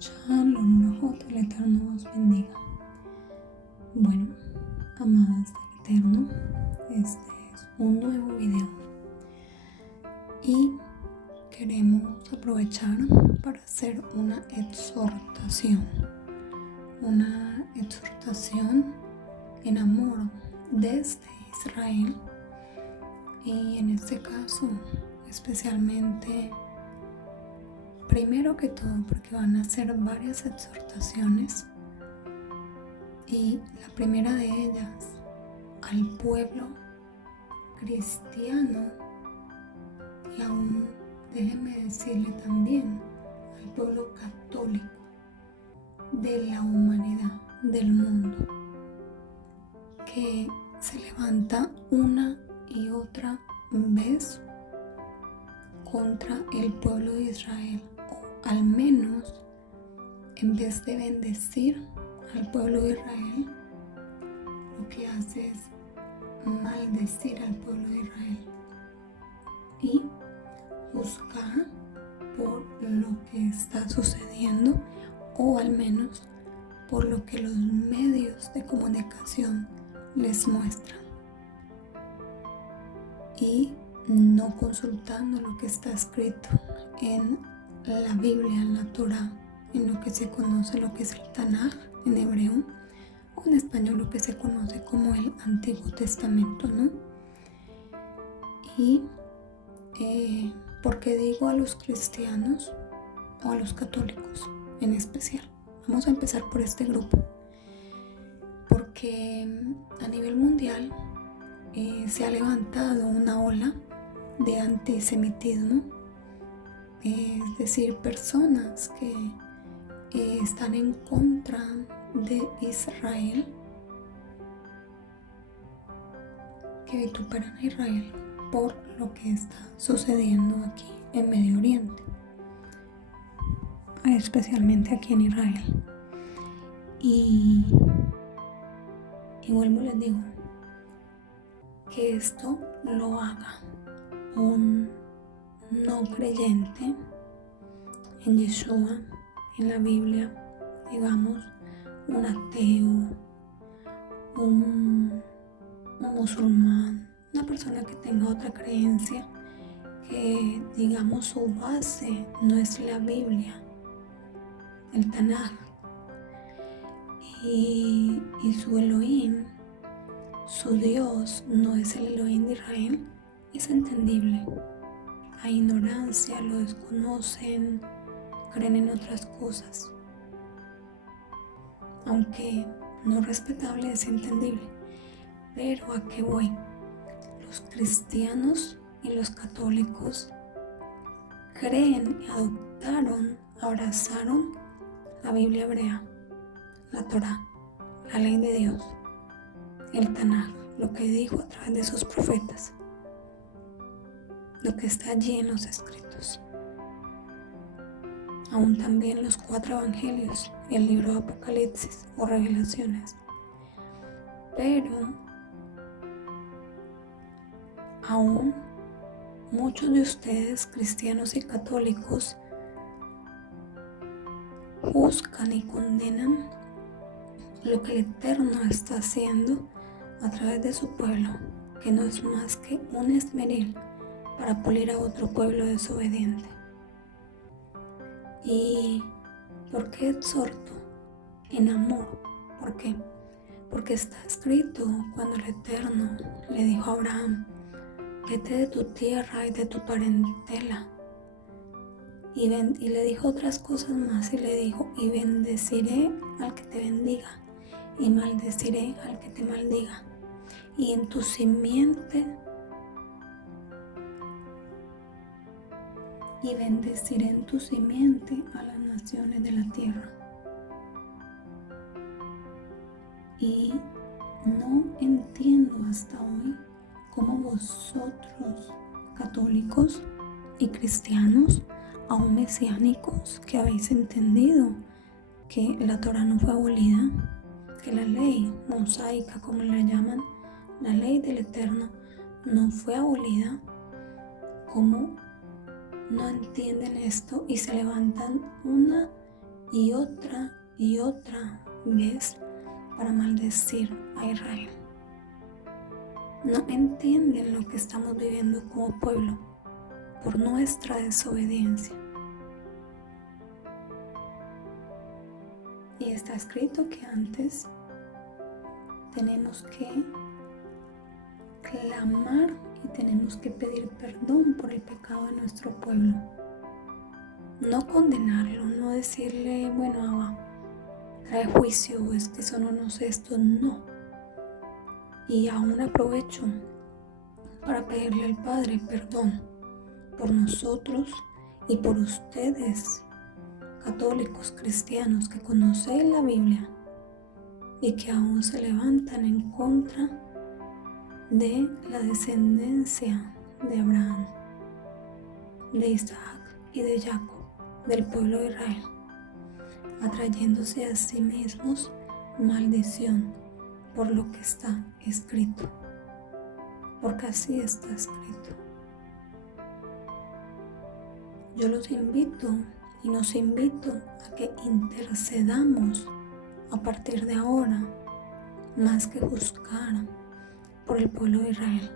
Shalom, el Eterno os bendiga. Bueno, amadas del Eterno, este es un nuevo video y queremos aprovechar para hacer una exhortación en amor desde Israel, y en este caso especialmente, primero que todo porque van a ser varias exhortaciones, y la primera de ellas al pueblo cristiano, y aún déjeme decirle también al pueblo católico de la humanidad, del mundo, que se levanta una y otra vez contra el pueblo de Israel, o al menos en vez de bendecir al pueblo de Israel, lo que hace es maldecir al pueblo de Israel y juzgar por lo que está sucediendo, o al menos por lo que los medios de comunicación les muestran, y no consultando lo que está escrito en la Biblia, en la Torá, en lo que se conoce, lo que es el Tanaj en hebreo, o en español lo que se conoce como el Antiguo Testamento, ¿no? Y ¿por qué digo a los cristianos o a los católicos en especial? Vamos a empezar por este grupo, porque a nivel mundial se ha levantado una ola de antisemitismo, es decir, personas que están en contra de Israel, que vituperan a Israel por lo que está sucediendo aquí en Medio Oriente, especialmente aquí en Israel. Y vuelvo, les digo, que esto lo haga un no creyente en Yeshua, en la Biblia, digamos, un ateo, un musulmán, una persona que tenga otra creencia, que digamos su base no es la Biblia, el Tanaj, y su Elohim, su Dios, no es el Elohim de Israel, es entendible. Hay ignorancia, lo desconocen, creen en otras cosas. Aunque no respetable, es entendible. Pero ¿a qué voy? Los cristianos y los católicos creen, adoptaron, abrazaron la Biblia hebrea, la Torá, la ley de Dios, el Tanaj, lo que dijo a través de sus profetas, lo que está allí en los escritos. Aún también los 4 evangelios, el libro de Apocalipsis o Revelaciones. Pero aún muchos de ustedes, cristianos y católicos, juzgan y condenan lo que el Eterno está haciendo a través de su pueblo, que no es más que un esmeril para pulir a otro pueblo desobediente. ¿Y por qué exhorto? En amor. ¿Por qué? Porque está escrito cuando el Eterno le dijo a Abraham: vete de tu tierra y de tu parentela. Y le dijo otras cosas más, y le dijo: y bendeciré al que te bendiga, y maldeciré al que te maldiga. Y en tu simiente, y bendeciré en tu simiente a las naciones de la tierra. Y no entiendo hasta hoy cómo vosotros, católicos y cristianos, aún mesiánicos, que habéis entendido que la Torá no fue abolida, que la ley mosaica, como la llaman, la ley del Eterno, no fue abolida, ¿cómo no entienden esto y se levantan una y otra vez para maldecir a Israel. No entienden lo que estamos viviendo como pueblo por nuestra desobediencia. Y está escrito que antes tenemos que clamar y tenemos que pedir perdón por el pecado de nuestro pueblo. No condenarlo, no decirle, bueno, Abba, trae juicio, o es que eso no nos esto, no. Y aún aprovecho para pedirle al Padre perdón por nosotros y por ustedes, católicos, cristianos, que conocen la Biblia y que aún se levantan en contra de la descendencia de Abraham, de Isaac y de Jacob, del pueblo de Israel, atrayéndose a sí mismos maldición por lo que está escrito, porque así está escrito. Yo los invito y nos invito a que intercedamos a partir de ahora, más que juzgar por el pueblo de Israel.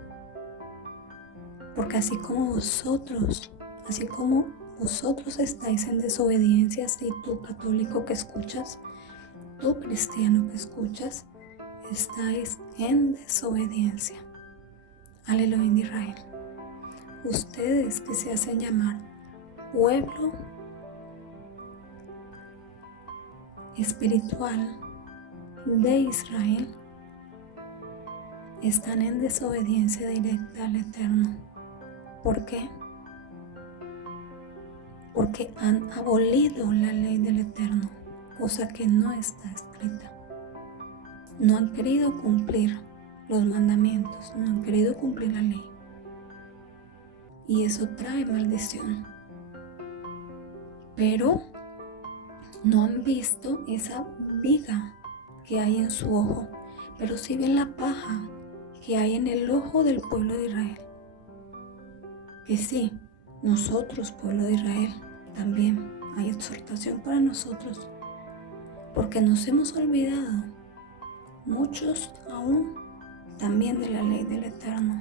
Porque así como vosotros estáis en desobediencia, si tú católico que escuchas, tú cristiano que escuchas, estáis en desobediencia al Elohim de Israel. Ustedes que se hacen llamar pueblo espiritual de Israel, están en desobediencia directa al Eterno. ¿Por qué? Porque han abolido la ley del Eterno, cosa que no está escrita. No han querido cumplir los mandamientos, no han querido cumplir la ley. Y eso trae maldición. Pero no han visto esa viga que hay en su ojo, pero sí ven la paja que hay en el ojo del pueblo de Israel. Que sí, nosotros, pueblo de Israel, también hay exhortación para nosotros, porque nos hemos olvidado, muchos aún, también de la ley del Eterno,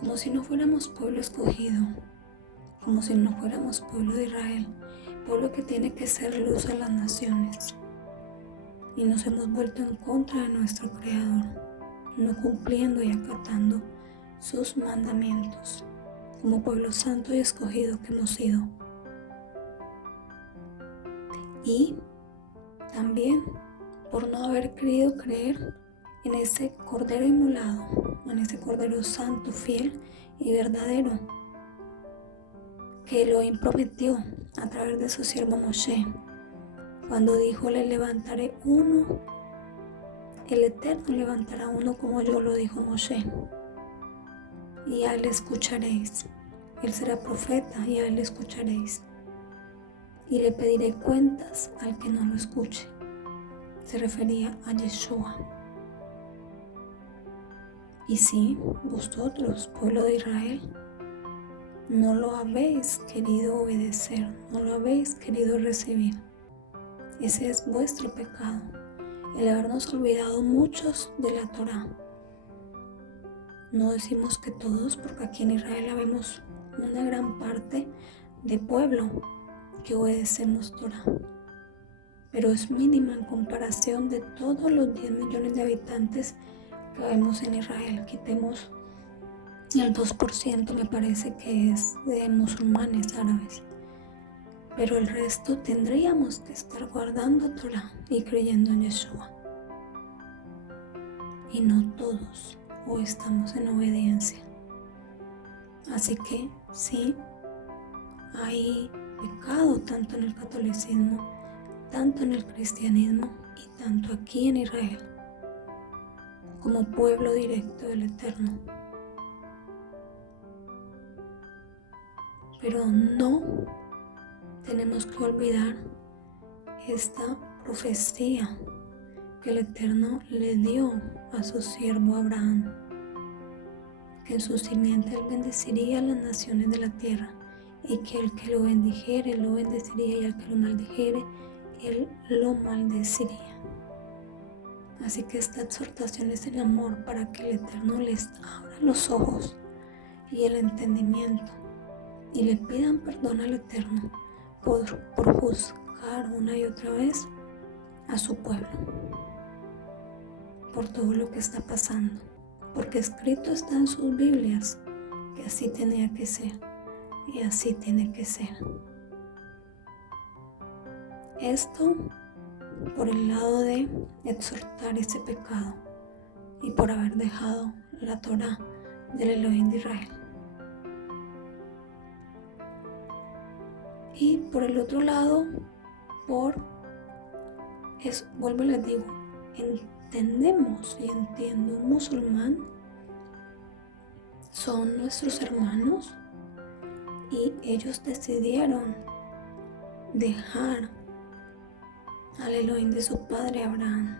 como si no fuéramos pueblo escogido, como si no fuéramos pueblo de Israel, pueblo que tiene que ser luz a las naciones. Y nos hemos vuelto en contra de nuestro Creador, no cumpliendo y acatando sus mandamientos, como pueblo santo y escogido que hemos sido. Y también por no haber querido creer en ese Cordero inmolado, en ese Cordero santo, fiel y verdadero, que Elohim prometió a través de su siervo Moshe, cuando dijo: le levantaré uno, el Eterno levantará uno como yo, lo dijo Moshe, y a él escucharéis. Él será profeta y a él escucharéis. Y le pediré cuentas al que no lo escuche. Se refería a Yeshua. Y si vosotros, pueblo de Israel, no lo habéis querido obedecer, no lo habéis querido recibir, ese es vuestro pecado, el habernos olvidado muchos de la Torá. No decimos que todos, porque aquí en Israel habemos una gran parte de pueblo que obedecemos Torá, pero es mínima en comparación de todos los 10 millones de habitantes que vemos en Israel. Quitemos el 2%, me parece que es de musulmanes árabes, pero el resto tendríamos que estar guardando Torá y creyendo en Yeshua, y no todos, o estamos en obediencia. Así que sí, hay pecado tanto en el catolicismo, tanto en el cristianismo y tanto aquí en Israel, como pueblo directo del Eterno. Pero no tenemos que olvidar esta profecía que el Eterno le dio a su siervo Abraham, que en su simiente él bendeciría a las naciones de la tierra y que el que lo bendijere lo bendeciría y al que lo maldijere él lo maldeciría. Así que esta exhortación es el amor para que el Eterno les abra los ojos y el entendimiento y le pidan perdón al Eterno por juzgar una y otra vez a su pueblo por todo lo que está pasando, porque escrito está en sus Biblias que así tenía que ser y así tiene que ser. Esto por el lado de exhortar ese pecado y por haber dejado la Torá del Elohim de Israel. Y por el otro lado, vuelvo y les digo, entendemos y entiendo, un musulmán son nuestros hermanos y ellos decidieron dejar al Elohim de su padre Abraham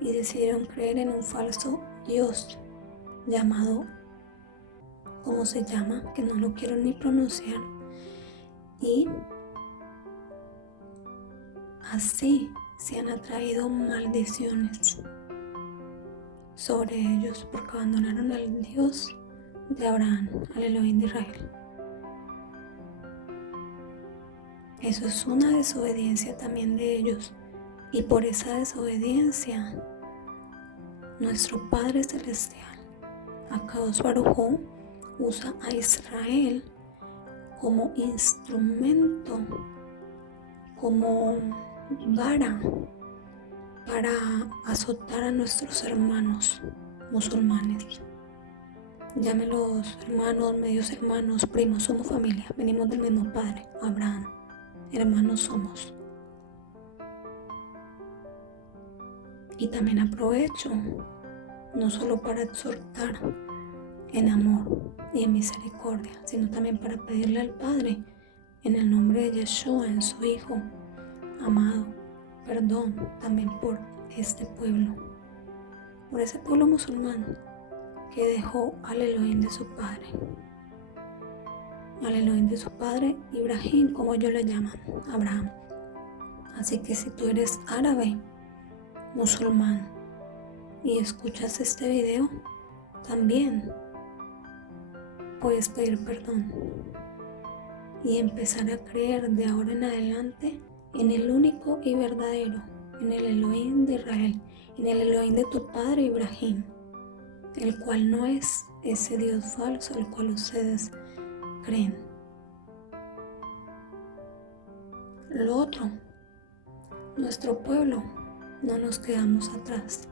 y decidieron creer en un falso Dios llamado, ¿cómo se llama? Que no lo quiero ni pronunciar. Y así se han atraído maldiciones sobre ellos porque abandonaron al Dios de Abraham, al Elohim de Israel. Eso es una desobediencia también de ellos. Y por esa desobediencia, nuestro Padre Celestial, Akadosh Baruj Hu, usa a Israel como instrumento, como vara para azotar a nuestros hermanos musulmanes. Llámelos hermanos, medios hermanos, primos, somos familia, venimos del mismo Padre, Abraham. Hermanos somos. Y también aprovecho, no solo para exhortar en amor y en misericordia, sino también para pedirle al Padre, en el nombre de Yeshua, en su Hijo amado, perdón también por este pueblo, por ese pueblo musulmán que dejó al Elohim de su padre. Al Elohim de su padre, Ibrahim, como ellos le llaman, Abraham. Así que si tú eres árabe, musulmán, y escuchas este video, también puedes pedir perdón y empezar a creer de ahora en adelante en el único y verdadero, en el Elohim de Israel, en el Elohim de tu padre Ibrahim, el cual no es ese Dios falso al cual ustedes creen. Lo otro, nuestro pueblo, no nos quedamos atrás.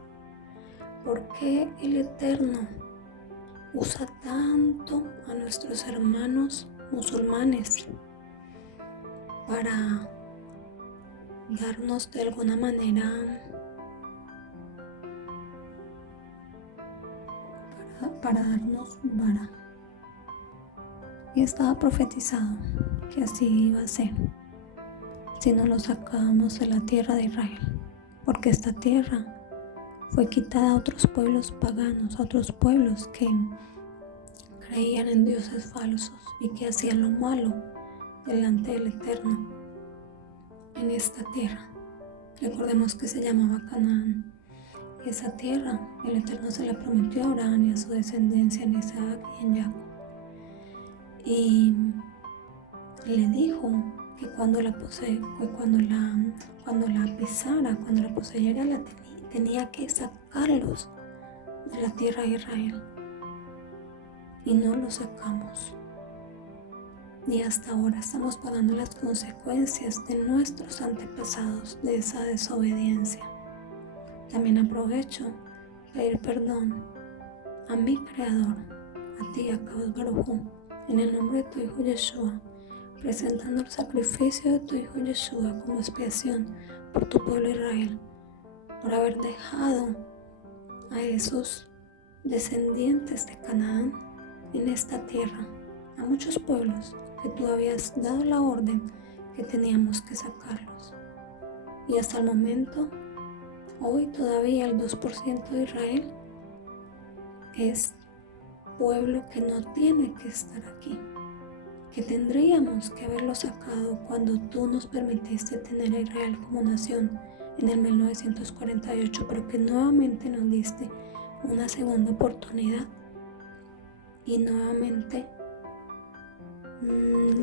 ¿Por qué el Eterno usa tanto a nuestros hermanos musulmanes para darnos de alguna manera, para darnos vara? Y estaba profetizado que así iba a ser si no lo sacábamos de la tierra de Israel, porque esta tierra fue quitada a otros pueblos paganos, a otros pueblos que creían en dioses falsos y que hacían lo malo delante del Eterno en esta tierra. Recordemos que se llamaba Canaán. Y esa tierra el Eterno se la prometió a Abraham y a su descendencia en Isaac y en Jacob. Y le dijo que cuando la pisara, cuando la poseyera, tenía que sacarlos de la tierra de Israel. Y no los sacamos. Y hasta ahora estamos pagando las consecuencias de nuestros antepasados, de esa desobediencia. También aprovecho pedir perdón a mi Creador, a ti, Akadosh Baruj Hu, en el nombre de tu Hijo Yeshua, presentando el sacrificio de tu Hijo Yeshua como expiación por tu pueblo Israel, por haber dejado a esos descendientes de Canaán en esta tierra, a muchos pueblos que tú habías dado la orden que teníamos que sacarlos. Y hasta el momento, hoy todavía el 2% de Israel es pueblo que no tiene que estar aquí, que tendríamos que haberlo sacado cuando tú nos permitiste tener a Israel como nación en el 1948, pero que nuevamente nos diste una segunda oportunidad y nuevamente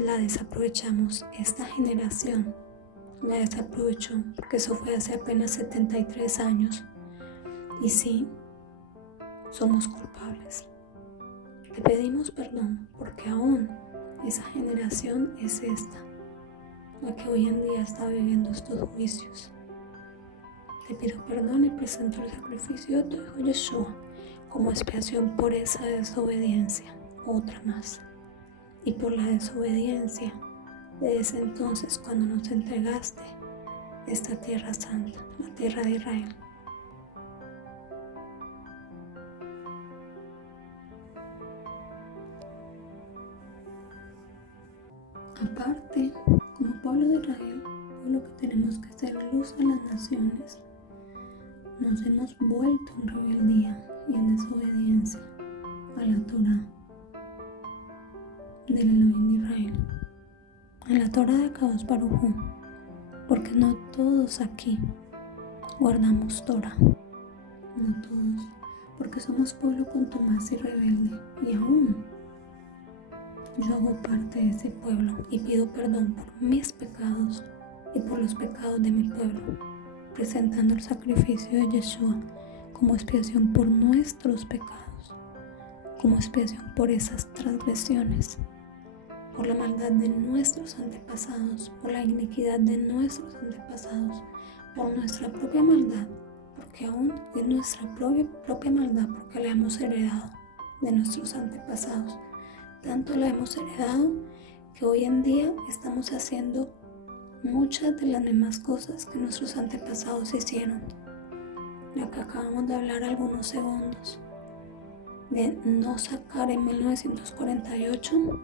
la desaprovechamos. Esta generación la desaprovechó porque eso fue hace apenas 73 años y sí, somos culpables. Te pedimos perdón porque aún esa generación es esta, la que hoy en día está viviendo estos juicios. Te pido perdón y presento el sacrificio de tu Hijo Yeshua como expiación por esa desobediencia, otra más, y por la desobediencia de ese entonces cuando nos entregaste esta tierra santa, la tierra de Israel. Aparte, como pueblo de Israel, pueblo que tenemos que ser luz a las naciones, nos hemos vuelto en rebeldía y en desobediencia a la Torá del Elohim de Israel, a la Torá de Kadosh Baruj Hu, porque no todos aquí guardamos Torá, no todos, porque somos pueblo contumaz y rebelde, y aún yo hago parte de ese pueblo y pido perdón por mis pecados y por los pecados de mi pueblo, presentando el sacrificio de Yeshua como expiación por nuestros pecados, como expiación por esas transgresiones, por la maldad de nuestros antepasados, por la iniquidad de nuestros antepasados, por nuestra propia maldad, porque aún es nuestra propia maldad, porque la hemos heredado de nuestros antepasados. Tanto la hemos heredado que hoy en día estamos haciendo muchas de las mismas cosas que nuestros antepasados hicieron. Lo que acabamos de hablar algunos segundos, de no sacar en 1948,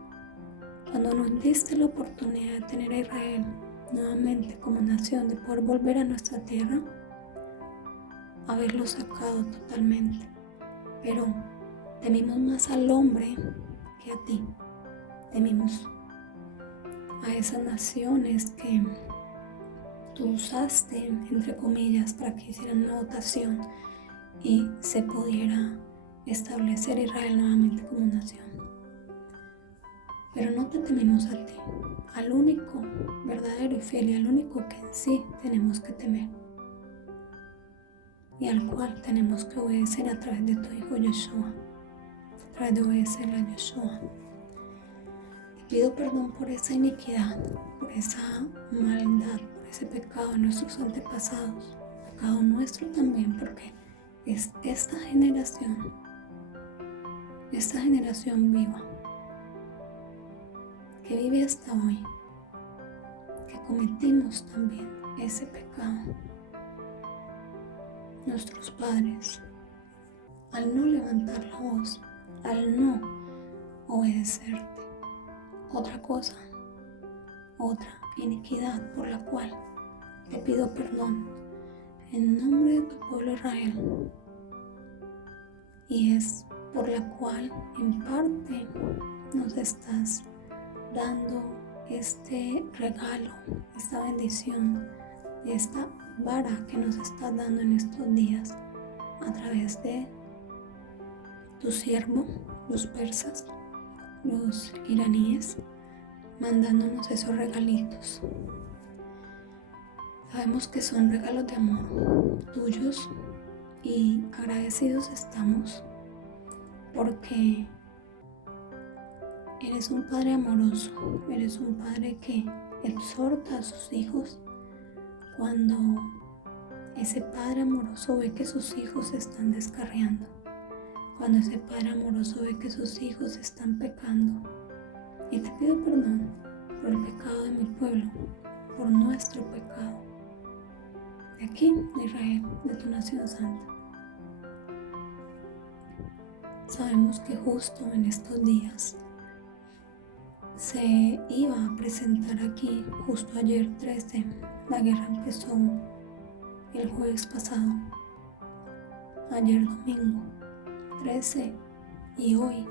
cuando nos diste la oportunidad de tener a Israel nuevamente como nación, de poder volver a nuestra tierra, haberlo sacado totalmente. Pero temimos más al hombre que a ti. Temimos a esas naciones que tú usaste, entre comillas, para que hicieran una votación y se pudiera establecer Israel nuevamente como nación. Pero no te tememos a ti, al único verdadero y fiel, y al único que en sí tenemos que temer, y al cual tenemos que obedecer a través de tu Hijo Yeshua, a través de obedecer a Yeshua. Te pido perdón por esa iniquidad, por esa maldad, por ese pecado de nuestros antepasados, pecado nuestro también, porque es esta generación viva, que vive hasta hoy, que cometimos también ese pecado. Nuestros padres, al no levantar la voz, al no obedecerte, otra cosa, otra iniquidad por la cual te pido perdón en nombre de tu pueblo Israel, y es por la cual en parte nos estás dando este regalo, esta bendición, esta vara que nos estás dando en estos días a través de tu siervo, los persas, los iraníes, mandándonos esos regalitos. Sabemos que son regalos de amor tuyos y agradecidos estamos porque eres un Padre amoroso, eres un Padre que exhorta a sus hijos cuando ese Padre amoroso ve que sus hijos se están descarriando, cuando ese Padre amoroso ve que sus hijos están pecando. Y te pido perdón por el pecado de mi pueblo, por nuestro pecado, de aquí, de Israel, de tu nación santa. Sabemos que justo en estos días se iba a presentar aquí, justo ayer 13, la guerra empezó el jueves pasado, ayer domingo 13, y hoy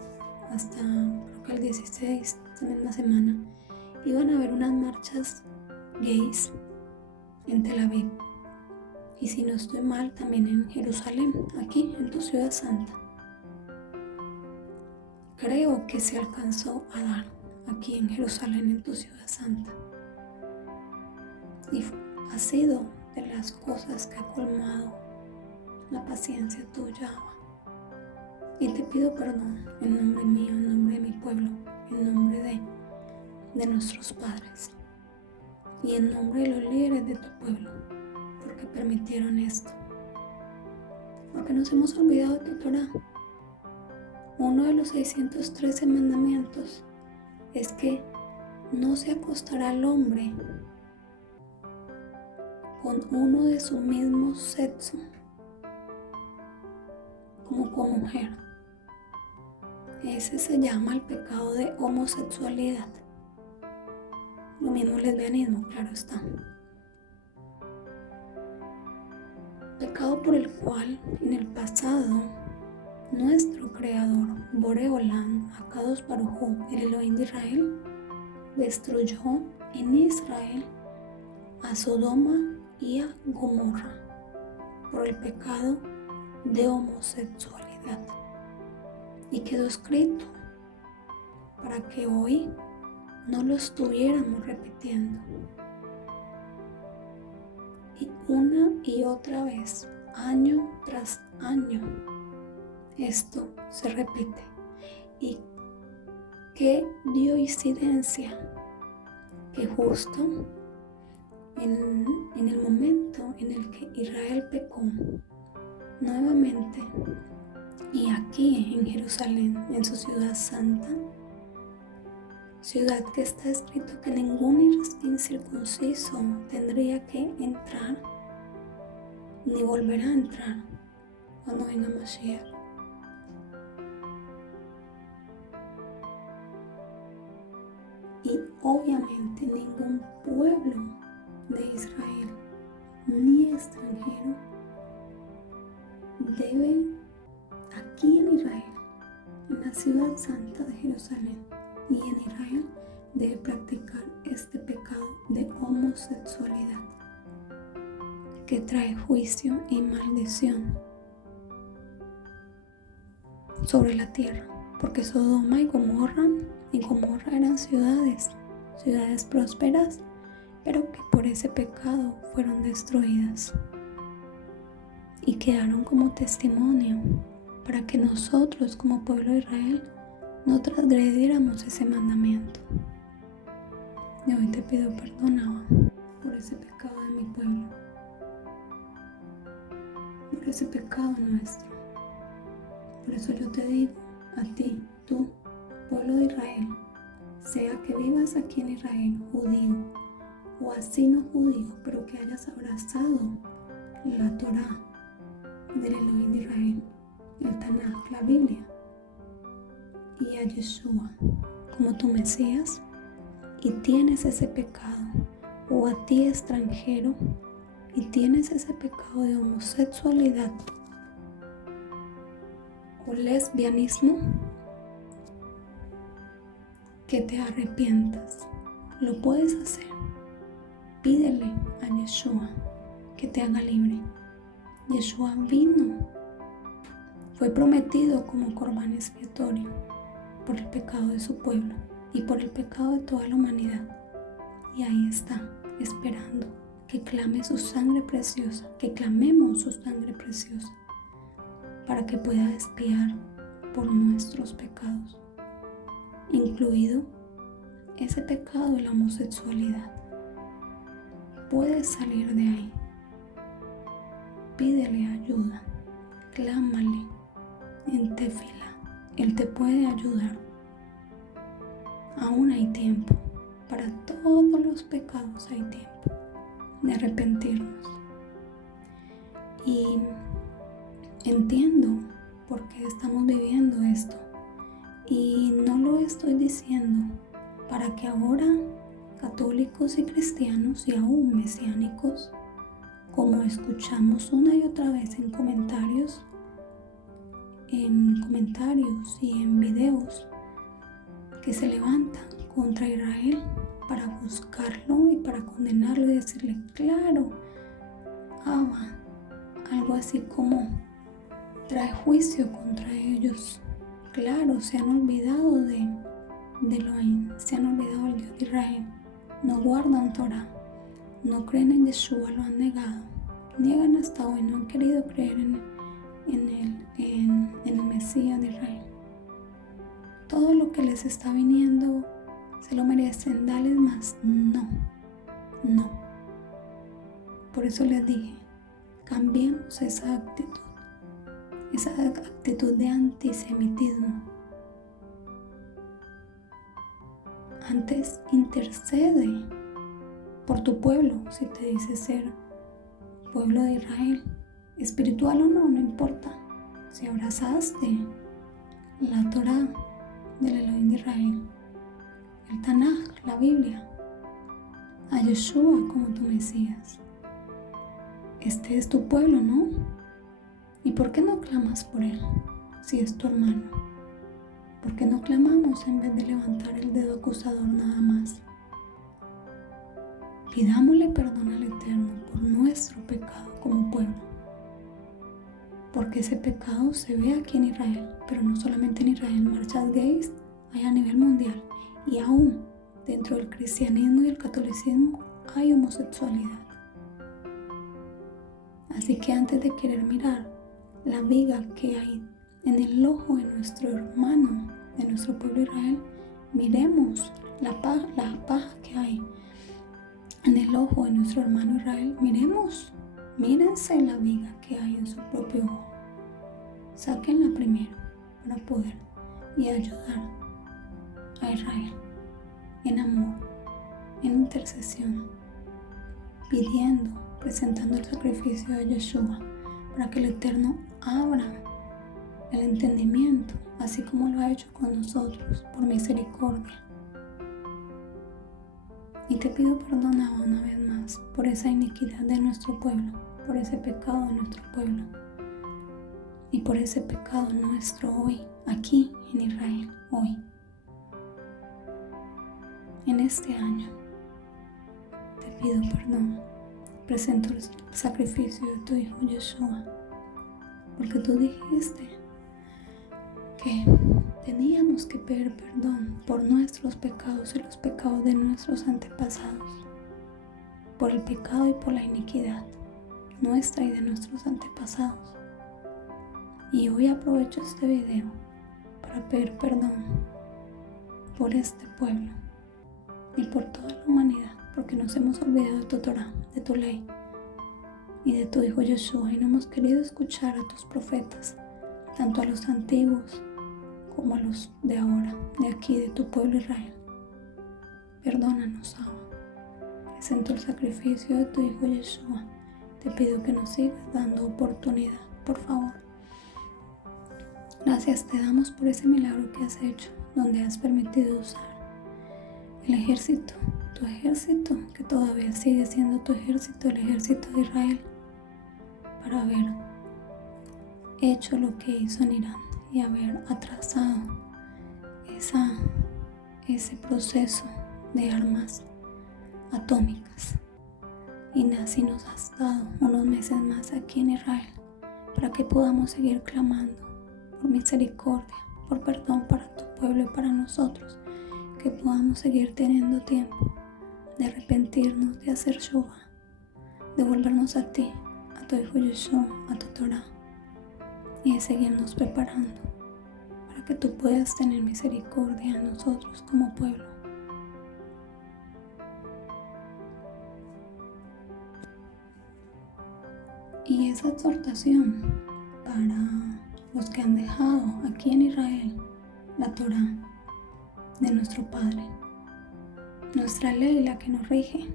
hasta creo que el 16 esta misma semana, iban a haber unas marchas gays en Tel Aviv. Y si no estoy mal, también en Jerusalén, aquí en tu ciudad santa. Creo que se alcanzó a dar aquí en Jerusalén, en tu ciudad santa. Y ha sido de las cosas que ha colmado la paciencia tuya, Abba. Y te pido perdón en nombre mío, en nombre de mi pueblo, en nombre de nuestros padres y en nombre de los líderes de tu pueblo, porque permitieron esto. Porque nos hemos olvidado de tu Torah. Uno de los 613 mandamientos es que no se acostará el hombre con uno de su mismo sexo, como con mujer. Ese se llama el pecado de homosexualidad. Lo mismo lesbianismo, claro está. Pecado por el cual en el pasado nuestro creador Boré Olam, Akadosh Baruj Hu, el Elohim de Israel, destruyó en Israel a Sodoma y a Gomorra por el pecado de homosexualidad. Y quedó escrito para que hoy no lo estuviéramos repitiendo. Y una y otra vez, año tras año, esto se repite. Y qué coincidencia que justo en el momento en el que Israel pecó nuevamente, y aquí en Jerusalén, en su ciudad santa, ciudad que está escrito que ningún incircunciso tendría que entrar ni volverá a entrar cuando venga Mashiach. Y obviamente ningún pueblo de Israel ni extranjero debe, aquí en Israel, en la ciudad santa de Jerusalén y en Israel, debe practicar este pecado de homosexualidad que trae juicio y maldición sobre la tierra, porque Sodoma y Gomorra eran ciudades prósperas, pero que por ese pecado fueron destruidas y quedaron como testimonio para que nosotros como pueblo de Israel no transgrediéramos ese mandamiento. Y hoy te pido perdón, Abba, por ese pecado de mi pueblo, por ese pecado nuestro. Por eso yo te digo a ti, tú, pueblo de Israel, sea que vivas aquí en Israel, judío, o así no judío, pero que hayas abrazado la Torah del Elohim de Israel, el Tanaj, la Biblia, y a Yeshua como tu Mesías, y tienes ese pecado, o a ti extranjero, y tienes ese pecado de homosexualidad o lesbianismo, que te arrepientas. Lo puedes hacer. Pídele a Yeshua que te haga libre. Yeshua vino, fue prometido como corbán expiatorio por el pecado de su pueblo y por el pecado de toda la humanidad. Y ahí está, esperando que clame su sangre preciosa, que clamemos su sangre preciosa, para que pueda expiar por nuestros pecados, incluido ese pecado de la homosexualidad. Puedes salir de ahí. Pídele ayuda, clámale en tefila. Él te puede ayudar. Aún hay tiempo. Para todos los pecados hay tiempo de arrepentirnos. Y entiendo por qué estamos viviendo esto. Y no lo estoy diciendo para que ahora católicos y cristianos y aún mesiánicos, como escuchamos una y otra vez en comentarios y en videos, que se levantan contra Israel para buscarlo y para condenarlo y decirle, claro, Abba, algo así como trae juicio contra ellos. Claro, se han olvidado de Elohim, se han olvidado del Dios de Israel, no guardan Torah, no creen en Yeshua, lo han negado, niegan hasta hoy, no han querido creer en el Mesías de Israel. Todo lo que les está viniendo se lo merecen, dales más. No. Por eso les dije, cambiemos esa actitud de antisemitismo. Antes intercede por tu pueblo, si te dice ser pueblo de Israel, espiritual o no, no importa. Si abrazaste la Torah del Elohim de Israel, el Tanaj, la Biblia, a Yeshua como tu Mesías, este es tu pueblo, ¿no? ¿Y por qué no clamas por él si es tu hermano? ¿Por qué no clamamos en vez de levantar el dedo acusador nada más? Pidámosle perdón al Eterno por nuestro pecado como pueblo. Porque ese pecado se ve aquí en Israel, pero no solamente en Israel, marchas gays hay a nivel mundial. Y aún dentro del cristianismo y el catolicismo hay homosexualidad. Así que antes de querer mirar la viga que hay en el ojo de nuestro hermano, de nuestro pueblo Israel, miremos la paja que hay en el ojo de nuestro hermano Israel. Mírense la viga que hay en su propio ojo. Sáquenla primero para poder y ayudar a Israel en amor, en intercesión, pidiendo, presentando el sacrificio de Yeshua para que el Eterno abra el entendimiento, así como lo ha hecho con nosotros, por misericordia. Y te pido perdón una vez más por esa iniquidad de nuestro pueblo, por ese pecado de nuestro pueblo y por ese pecado nuestro hoy, aquí en Israel, hoy, en este año. Te pido perdón, presento el sacrificio de tu Hijo Yeshua, porque tú dijiste que teníamos que pedir perdón por nuestros pecados y los pecados de nuestros antepasados, por el pecado y por la iniquidad nuestra y de nuestros antepasados. Y hoy aprovecho este video para pedir perdón por este pueblo y por toda la humanidad, porque nos hemos olvidado de tu Torah, de tu ley y de tu Hijo Yeshua, y no hemos querido escuchar a tus profetas, tanto a los antiguos como a los de ahora, de aquí, de tu pueblo Israel. Perdónanos ahora. Presento el sacrificio de tu Hijo Yeshua. Te pido que nos sigas dando oportunidad, por favor. Gracias te damos por ese milagro que has hecho, donde has permitido usar el ejército, tu ejército, que todavía sigue siendo tu ejército, el ejército de Israel, para haber hecho lo que hizo en Irán y haber atrasado ese proceso de armas atómicas. Y así nos has dado unos meses más aquí en Israel para que podamos seguir clamando por misericordia, por perdón para tu pueblo y para nosotros, que podamos seguir teniendo tiempo de arrepentirnos, de hacer shuvah, de volvernos a ti, a tu Hijo Yeshua, a tu Torah, y de seguirnos preparando para que tú puedas tener misericordia de nosotros como pueblo. Y esa exhortación para los que han dejado aquí en Israel la Torah de nuestro Padre, nuestra ley, la que nos rige,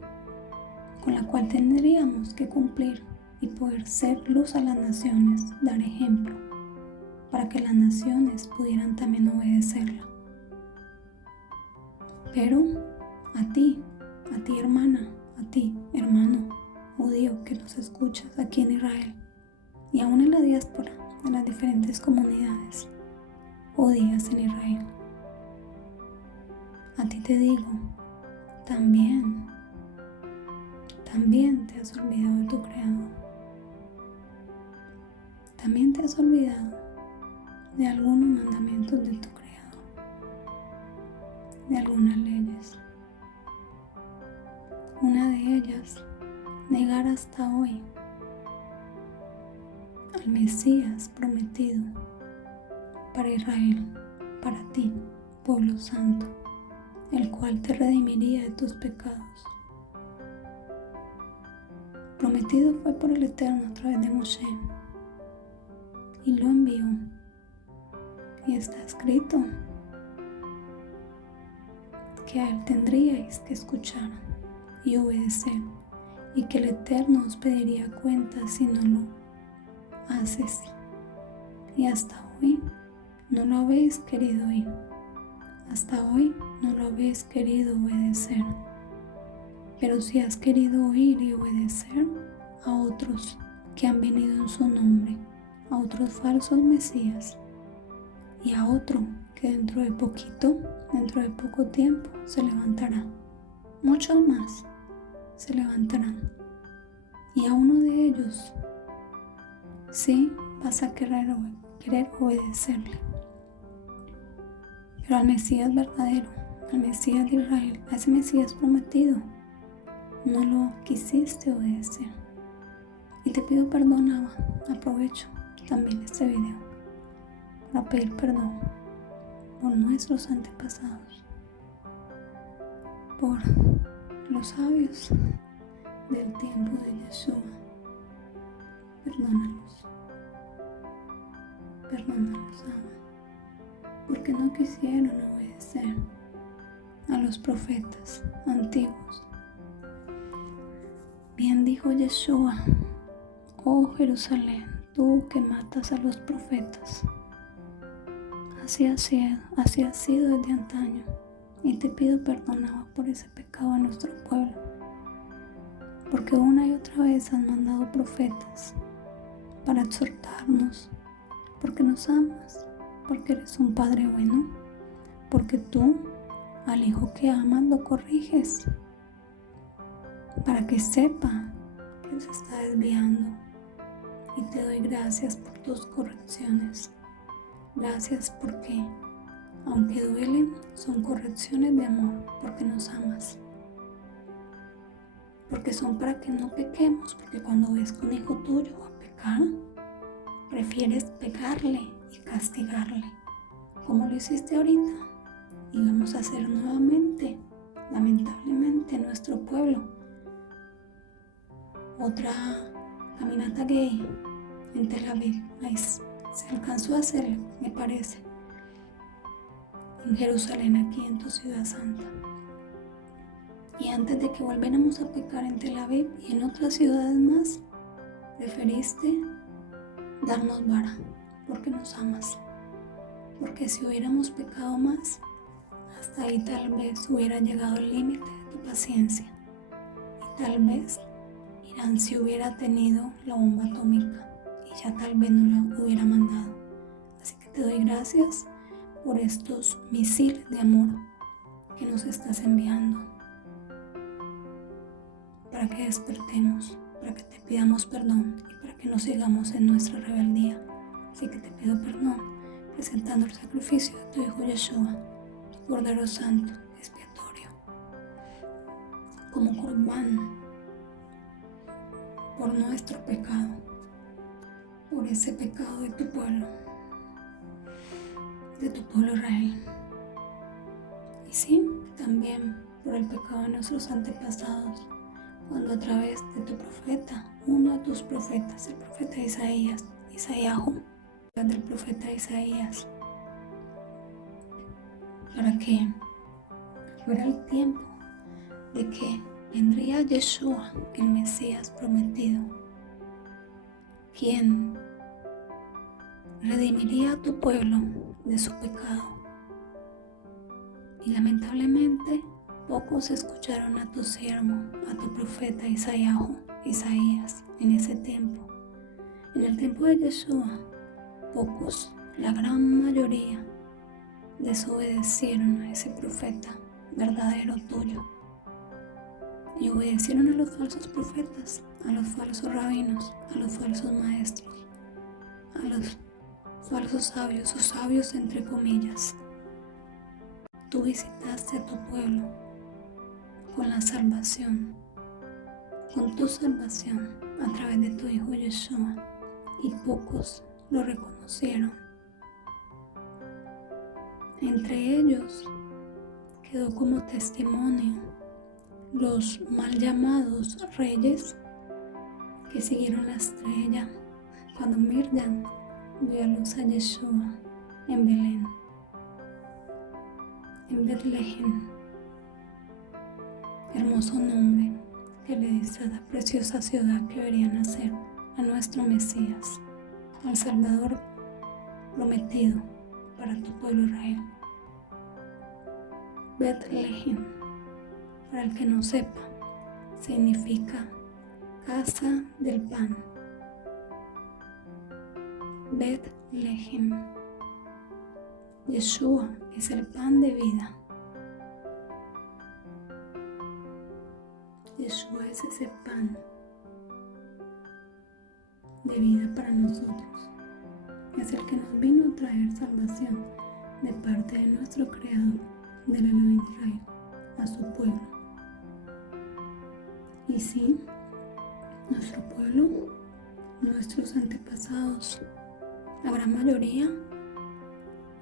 con la cual tendríamos que cumplir y poder ser luz a las naciones, dar ejemplo, para que las naciones pudieran también obedecerla. Pero a ti hermana, a ti hermano judío que nos escuchas aquí en Israel y aún en la diáspora de las diferentes comunidades judías en Israel, a ti te digo, también te has olvidado de tu Creador. También te has olvidado de algunos mandamientos de tu Creador, de algunas leyes. Una de ellas, negar hasta hoy al Mesías prometido para Israel, para ti, pueblo santo, el cual te redimiría de tus pecados. Prometido fue por el Eterno a través de Moshe, y lo envió, y está escrito que a él tendríais que escuchar y obedecer, y que el Eterno os pediría cuentas si no lo haces, y hasta hoy no lo habéis querido oír, hasta hoy no lo habéis querido obedecer. Pero si has querido oír y obedecer a otros que han venido en su nombre, a otros falsos mesías, y a otro que dentro de poco tiempo se levantará, muchos más se levantarán, y a uno de ellos sí vas a querer obedecerle. Pero al Mesías verdadero, al Mesías de Israel, a ese Mesías prometido, no lo quisiste obedecer. Y te pido perdón, Abba. Aprovecho también este video para pedir perdón por nuestros antepasados, por los sabios del tiempo de Yeshua. Perdónalos, Abba, porque no quisieron obedecer a los profetas antiguos. Bien dijo Yeshua: oh Jerusalén, tú que matas a los profetas. Así ha sido desde antaño, y te pido perdón, Abba, por ese pecado de nuestro pueblo, porque una y otra vez has mandado profetas para exhortarnos, porque nos amas, porque eres un Padre bueno, porque tú al hijo que amas lo corriges, para que sepa que se está desviando. Y te doy gracias por tus correcciones. Gracias porque, aunque duelen, son correcciones de amor, porque nos amas. Porque son para que no pequemos, porque cuando ves que un hijo tuyo va a pecar, prefieres pegarle y castigarle, como lo hiciste ahorita, y vamos a hacer nuevamente, lamentablemente, en nuestro pueblo. Otra caminata gay en Tel Aviv. Ahí se alcanzó a hacer, me parece, en Jerusalén, aquí en tu ciudad santa. Y antes de que volviéramos a pecar en Tel Aviv y en otras ciudades más, preferiste darnos vara, porque nos amas. Porque si hubiéramos pecado más, hasta ahí tal vez hubiera llegado el límite de tu paciencia, y tal vez Irán si hubiera tenido la bomba atómica y ya tal vez no la hubiera mandado. Así que te doy gracias por estos misiles de amor que nos estás enviando, para que despertemos, para que te pidamos perdón y para que no sigamos en nuestra rebeldía. Así que te pido perdón, presentando el sacrificio de tu Hijo Yeshua, tu Cordero Santo, expiatorio, como corbán por nuestro pecado, por ese pecado de tu pueblo Israel. Y sí, también por el pecado de nuestros antepasados, cuando a través de tu profeta, uno de tus profetas, el profeta Isaíahu, del profeta Isaías, para que fuera el tiempo de que vendría Yeshua, el Mesías prometido, quien redimiría a tu pueblo de su pecado. Y lamentablemente pocos escucharon a tu siervo, a tu profeta Isaías, en ese tiempo. En el tiempo de Yeshua, pocos, la gran mayoría, desobedecieron a ese profeta verdadero tuyo. Y obedecieron a los falsos profetas, a los falsos rabinos, a los falsos maestros, a los falsos sabios, o sabios entre comillas. Tú visitaste a tu pueblo con la salvación, con tu salvación a través de tu Hijo Yeshua, y pocos lo reconocieron. Entre ellos quedó como testimonio los mal llamados reyes que siguieron la estrella cuando Miriam dio a luz a Yeshua en Belén, en Betlehem. Hermoso nombre que le diste a la preciosa ciudad que vería nacer a nuestro Mesías, al Salvador prometido para tu pueblo Israel. Betlehem, para el que no sepa, significa casa del pan. Betlehem. Yeshua es el pan de vida. Yeshua es ese pan de vida para nosotros. Es el que nos vino a traer salvación de parte de nuestro Creador, del Elohim Israel, a su pueblo. Y sí, nuestro pueblo, nuestros antepasados, la gran mayoría,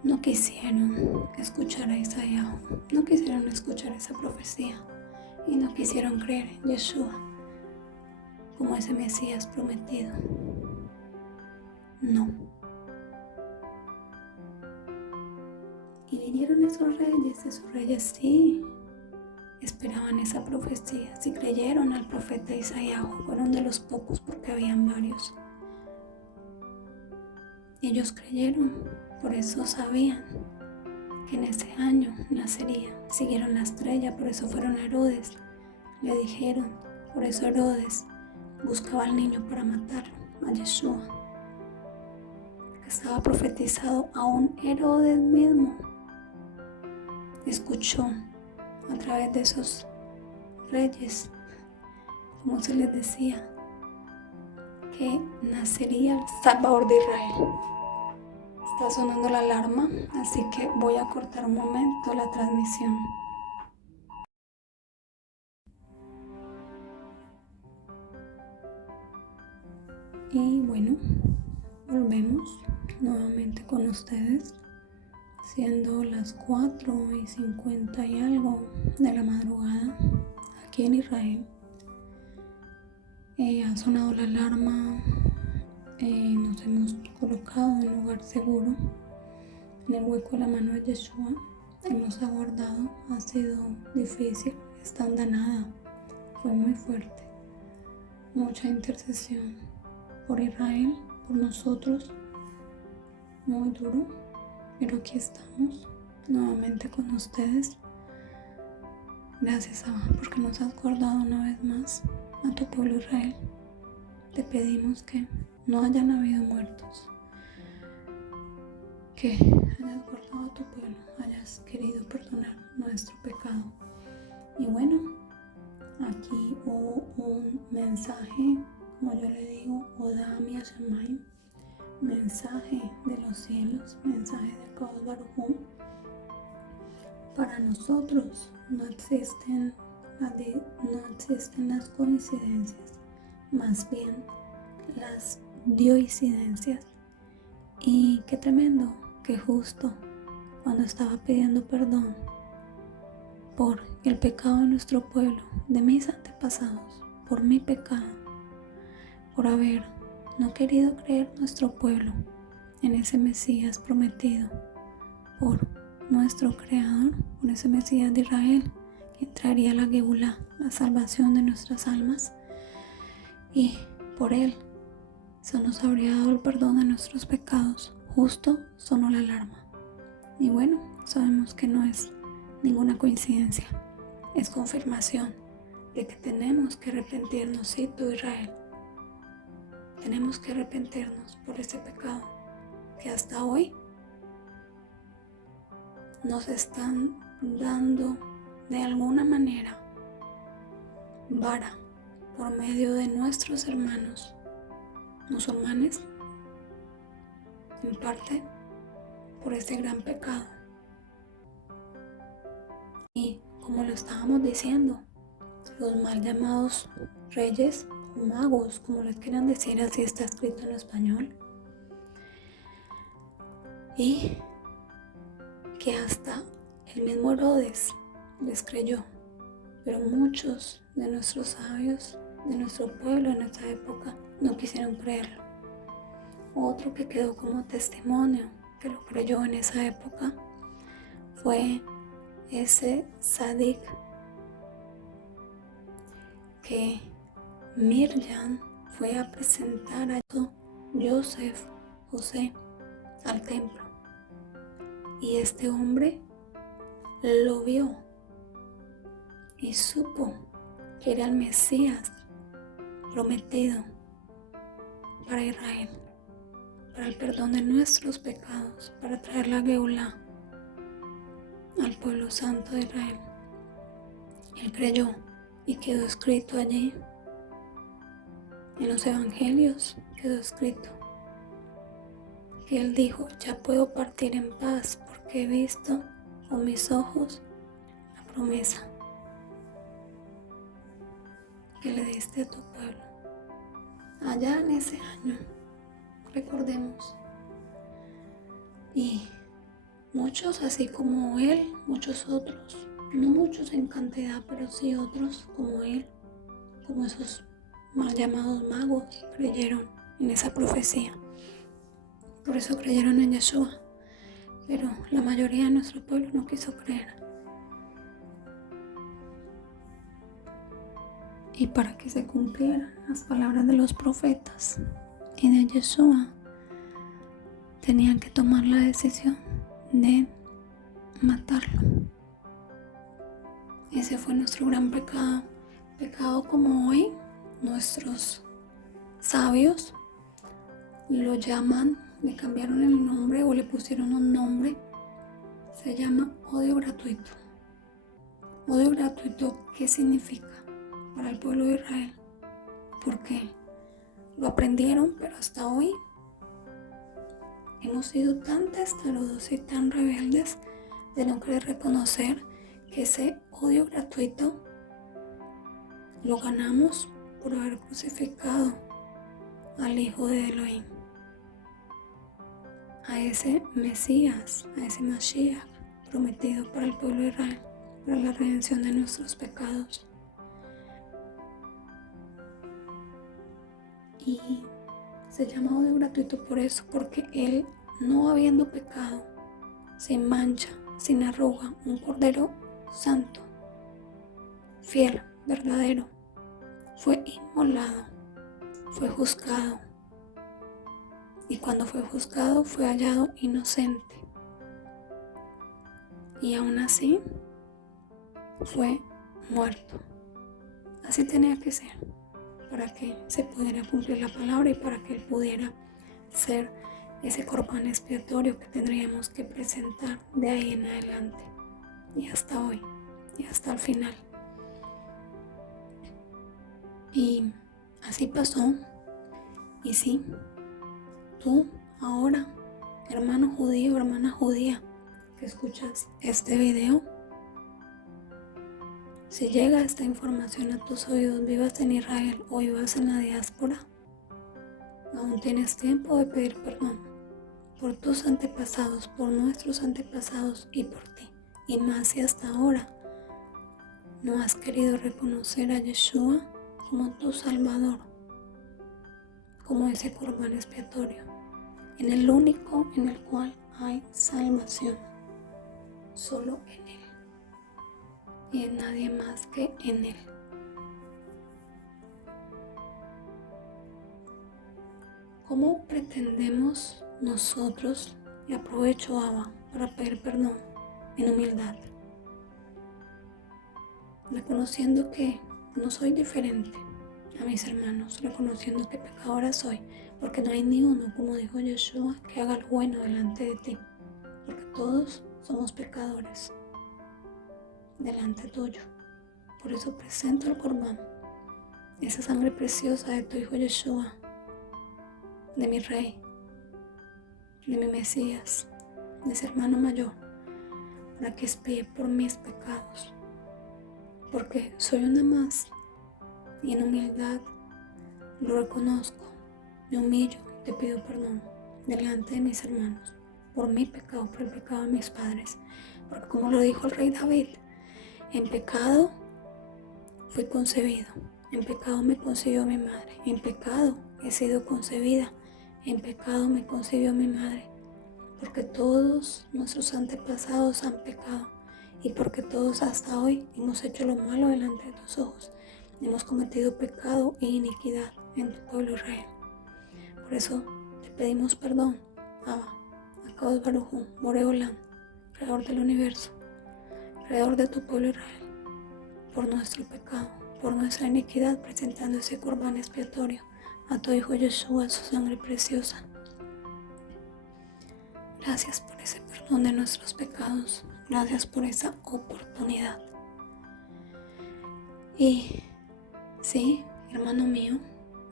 no quisieron escuchar a Isaías, no quisieron escuchar esa profecía y no quisieron creer en Yeshua como ese Mesías prometido. No. Y vinieron esos reyes sí esperaban esa profecía, sí creyeron al profeta Isaías, fueron de los pocos porque habían varios. Ellos creyeron, por eso sabían que en ese año nacería. Siguieron la estrella, por eso fueron a Herodes. Le dijeron, por eso Herodes buscaba al niño para matarlo, a Yeshua. Que estaba profetizado, aún Herodes mismo escuchó a través de esos reyes, como se les decía, que nacería el Salvador de Israel. Está sonando la alarma, así que voy a cortar un momento la transmisión. Y bueno, volvemos nuevamente con ustedes, siendo las 4:50 y algo de la madrugada aquí en Israel. Ha sonado la alarma. Nos hemos colocado en un lugar seguro, en el hueco de la mano de Yeshua. Hemos aguardado, ha sido difícil, esta andanada fue muy fuerte, mucha intercesión por Israel, por nosotros, muy duro, pero aquí estamos nuevamente con ustedes. Gracias, Abba, porque nos has guardado una vez más a tu pueblo Israel. Te pedimos que no hayan habido muertos, que hayas guardado a tu pueblo, hayas querido perdonar nuestro pecado. Y bueno, aquí hubo un mensaje, como yo le digo, Odam Yashamayim, mensaje de los cielos, mensaje de Kadosh Baruj Hu. Para nosotros no existen las coincidencias, más bien las dioincidencias. Y qué tremendo que justo cuando estaba pidiendo perdón por el pecado de nuestro pueblo, de mis antepasados, por mi pecado, por haber no querido creer nuestro pueblo en ese Mesías prometido por nuestro Creador, por ese Mesías de Israel que traería la Geulá, la salvación de nuestras almas, y por él se nos habría dado el perdón de nuestros pecados. Justo sonó la alarma. Y bueno, sabemos que no es ninguna coincidencia, es confirmación de que tenemos que arrepentirnos, sí, tú Israel. Tenemos que arrepentirnos por ese pecado que hasta hoy nos están dando de alguna manera vara por medio de nuestros hermanos musulmanes, en parte por este gran pecado. Y como lo estábamos diciendo, los mal llamados reyes o magos, como les quieran decir, así está escrito en español, y que hasta el mismo Herodes les creyó, pero muchos de nuestros sabios, de nuestro pueblo en esta época, no quisieron creerlo. Otro que quedó como testimonio que lo creyó en esa época fue ese Sadik que Miriam fue a presentar a José al templo, y este hombre lo vio y supo que era el Mesías prometido para Israel, para el perdón de nuestros pecados, para traer la Geulá al pueblo santo de Israel. Él creyó y quedó escrito allí, en los evangelios quedó escrito, que él dijo: ya puedo partir en paz porque he visto con mis ojos la promesa que le diste a tu pueblo. Allá en ese año, recordemos. Y muchos, así como él, muchos otros, no muchos en cantidad, pero sí otros como él, como esos mal llamados magos, creyeron en esa profecía. Por eso creyeron en Yeshua, pero la mayoría de nuestro pueblo no quiso creer. Y para que se cumplieran las palabras de los profetas y de Yeshua, tenían que tomar la decisión de matarlo. Ese fue nuestro gran pecado. Pecado como hoy nuestros sabios lo llaman, le cambiaron el nombre o le pusieron un nombre. Se llama odio gratuito. Odio gratuito, ¿qué significa para el pueblo de Israel? Porque lo aprendieron, pero hasta hoy hemos sido tan testarudos y tan rebeldes de no querer reconocer que ese odio gratuito lo ganamos por haber crucificado al Hijo de Elohim, a ese Mesías, a ese Mashiach prometido para el pueblo de Israel, para la redención de nuestros pecados. Y se llama odio gratuito por eso, porque él, no habiendo pecado, sin mancha, sin arruga, un cordero santo, fiel, verdadero, fue inmolado, fue juzgado, y cuando fue juzgado fue hallado inocente, y aún así fue muerto. Así tenía que ser, para que se pudiera cumplir la palabra y para que él pudiera ser ese corbán expiatorio que tendríamos que presentar de ahí en adelante y hasta hoy y hasta el final. Y así pasó. Y sí, tú ahora, hermano judío, hermana judía, que escuchas este video, si llega esta información a tus oídos, vivas en Israel o vivas en la diáspora, aún tienes tiempo de pedir perdón por tus antepasados, por nuestros antepasados y por ti. Y más si hasta ahora no has querido reconocer a Yeshua como tu Salvador, como ese corbán expiatorio, en el único en el cual hay salvación, solo en Él y en nadie más que en Él. ¿Cómo pretendemos nosotros, y aprovecho Abba para pedir perdón en humildad, reconociendo que no soy diferente a mis hermanos, reconociendo que pecadora soy, porque no hay ni uno, como dijo Yeshua, que haga lo bueno delante de ti, porque todos somos pecadores? delante tuyo. Por eso presento el Corbán, esa sangre preciosa de tu Hijo Yeshua, de mi Rey, de mi Mesías, de ese hermano mayor, para que expíe por mis pecados, porque soy una más y en humildad lo reconozco, me humillo y te pido perdón delante de mis hermanos por mi pecado, por el pecado de mis padres, porque como lo dijo el rey David, en pecado fui concebido, en pecado me concibió mi madre, en pecado he sido concebida, en pecado me concibió mi madre, porque todos nuestros antepasados han pecado y porque todos hasta hoy hemos hecho lo malo delante de tus ojos, hemos cometido pecado e iniquidad en tu pueblo Israel. Por eso te pedimos perdón, Abba, Akadosh Baruj Hu, Boreolam, Creador del universo, Creador de tu pueblo Israel, por nuestro pecado, por nuestra iniquidad, presentando ese Corbán expiatorio a tu Hijo Yeshua, su sangre preciosa. Gracias por ese perdón de nuestros pecados, gracias por esa oportunidad. Y sí, hermano mío,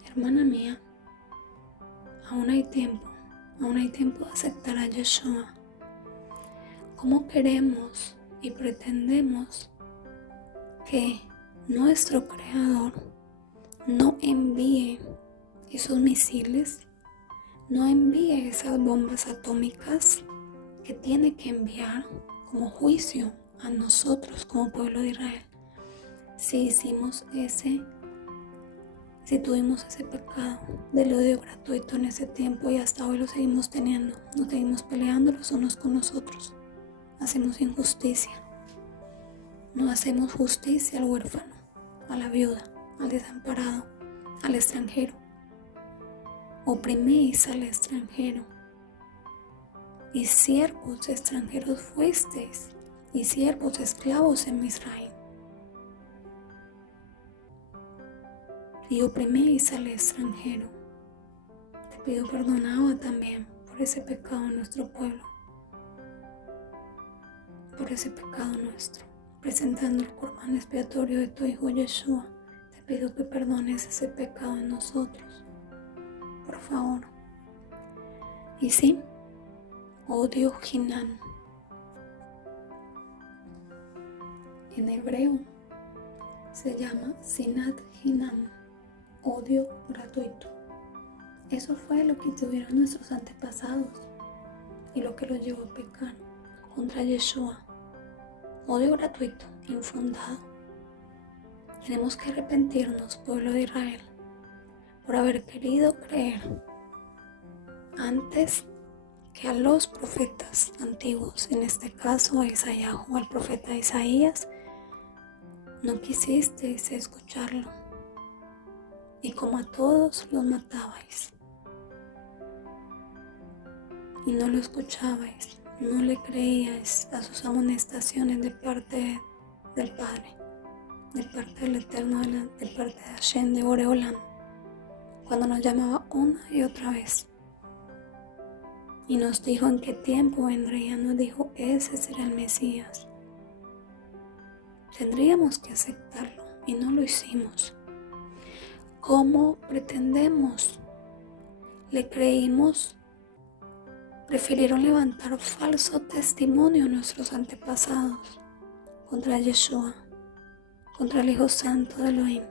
hermana mía, aún hay tiempo de aceptar a Yeshua. ¿Cómo queremos y pretendemos que nuestro Creador no envíe esos misiles, no envíe esas bombas atómicas que tiene que enviar como juicio a nosotros como pueblo de Israel? Si tuvimos ese pecado del odio gratuito en ese tiempo y hasta hoy lo seguimos teniendo, nos seguimos peleando los unos con los otros, hacemos injusticia, no hacemos justicia al huérfano, a la viuda, al desamparado, al extranjero. Oprimís al extranjero y siervos extranjeros fuisteis y siervos esclavos en Misraim. Y oprimís al extranjero. Te pido perdón ahora también por ese pecado en nuestro pueblo, por ese pecado nuestro, presentando el Corbán expiatorio de tu Hijo Yeshua. Te pido que perdones ese pecado en nosotros, por favor. Y sí, odio Hinam. En hebreo se llama Sinat Hinam, odio gratuito. Eso fue lo que tuvieron nuestros antepasados y lo que los llevó a pecar contra Yeshua. Odio gratuito, infundado. Tenemos que arrepentirnos, pueblo de Israel, por haber querido creer antes que a los profetas antiguos, en este caso a Isaías o al profeta Isaías. No quisisteis escucharlo, y como a todos los matabais, y no lo escuchabais, no le creíais a sus amonestaciones de parte del Padre, de parte del Eterno, de parte de Hashem, de Boreolam, cuando nos llamaba una y otra vez. Y nos dijo en qué tiempo vendría, nos dijo, ese será el Mesías. Tendríamos que aceptarlo y no lo hicimos. ¿Cómo pretendemos? Le creímos. Prefirieron levantar falso testimonio a nuestros antepasados contra Yeshua, contra el Hijo Santo de Elohim,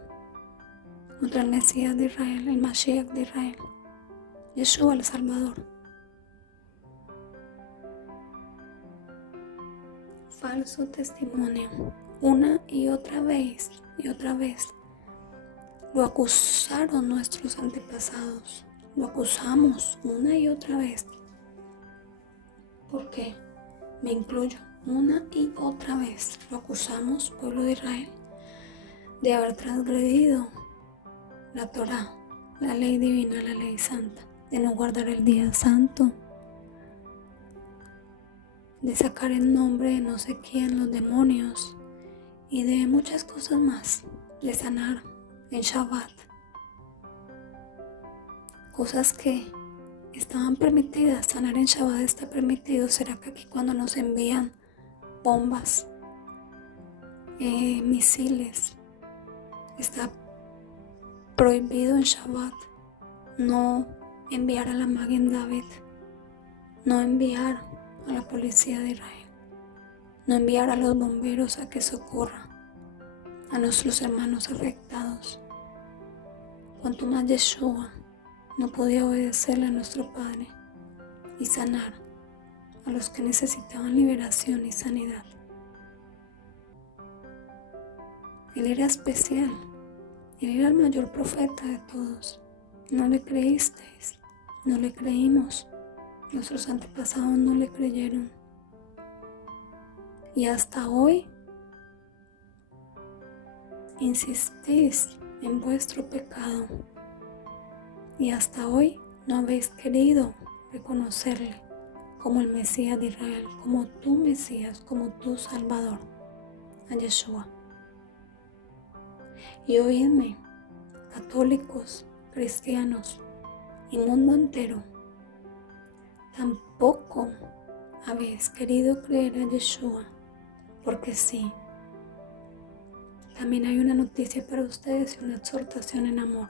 contra el Mesías de Israel, el Mashiach de Israel, Yeshua el Salvador. Falso testimonio, una y otra vez, lo acusaron nuestros antepasados, lo acusamos una y otra vez. ¿Por qué? Me incluyo, una y otra vez lo acusamos, pueblo de Israel, de haber transgredido la Torá, la ley divina, la ley santa, de no guardar el día santo, de sacar el nombre de no sé quién, los demonios, y de muchas cosas más, de sanar en Shabbat, cosas que estaban permitidas. Sanar en Shabbat está permitido. ¿Será que aquí cuando nos envían bombas misiles. Está prohibido en Shabbat no enviar a la Maguen David, no enviar a la policía de Israel, no enviar a los bomberos a que socorran a nuestros hermanos afectados. Cuanto más Yeshua no podía obedecerle a nuestro Padre y sanar a los que necesitaban liberación y sanidad. Él era especial, él era el mayor profeta de todos. No le creísteis, no le creímos, nuestros antepasados no le creyeron. Y hasta hoy insistís en vuestro pecado y hasta hoy no habéis querido reconocerle como el Mesías de Israel, como tu Mesías, como tu Salvador, a Yeshua. Y oídme, católicos, cristianos y mundo entero, tampoco habéis querido creer a Yeshua, porque sí. También hay una noticia para ustedes y una exhortación en amor,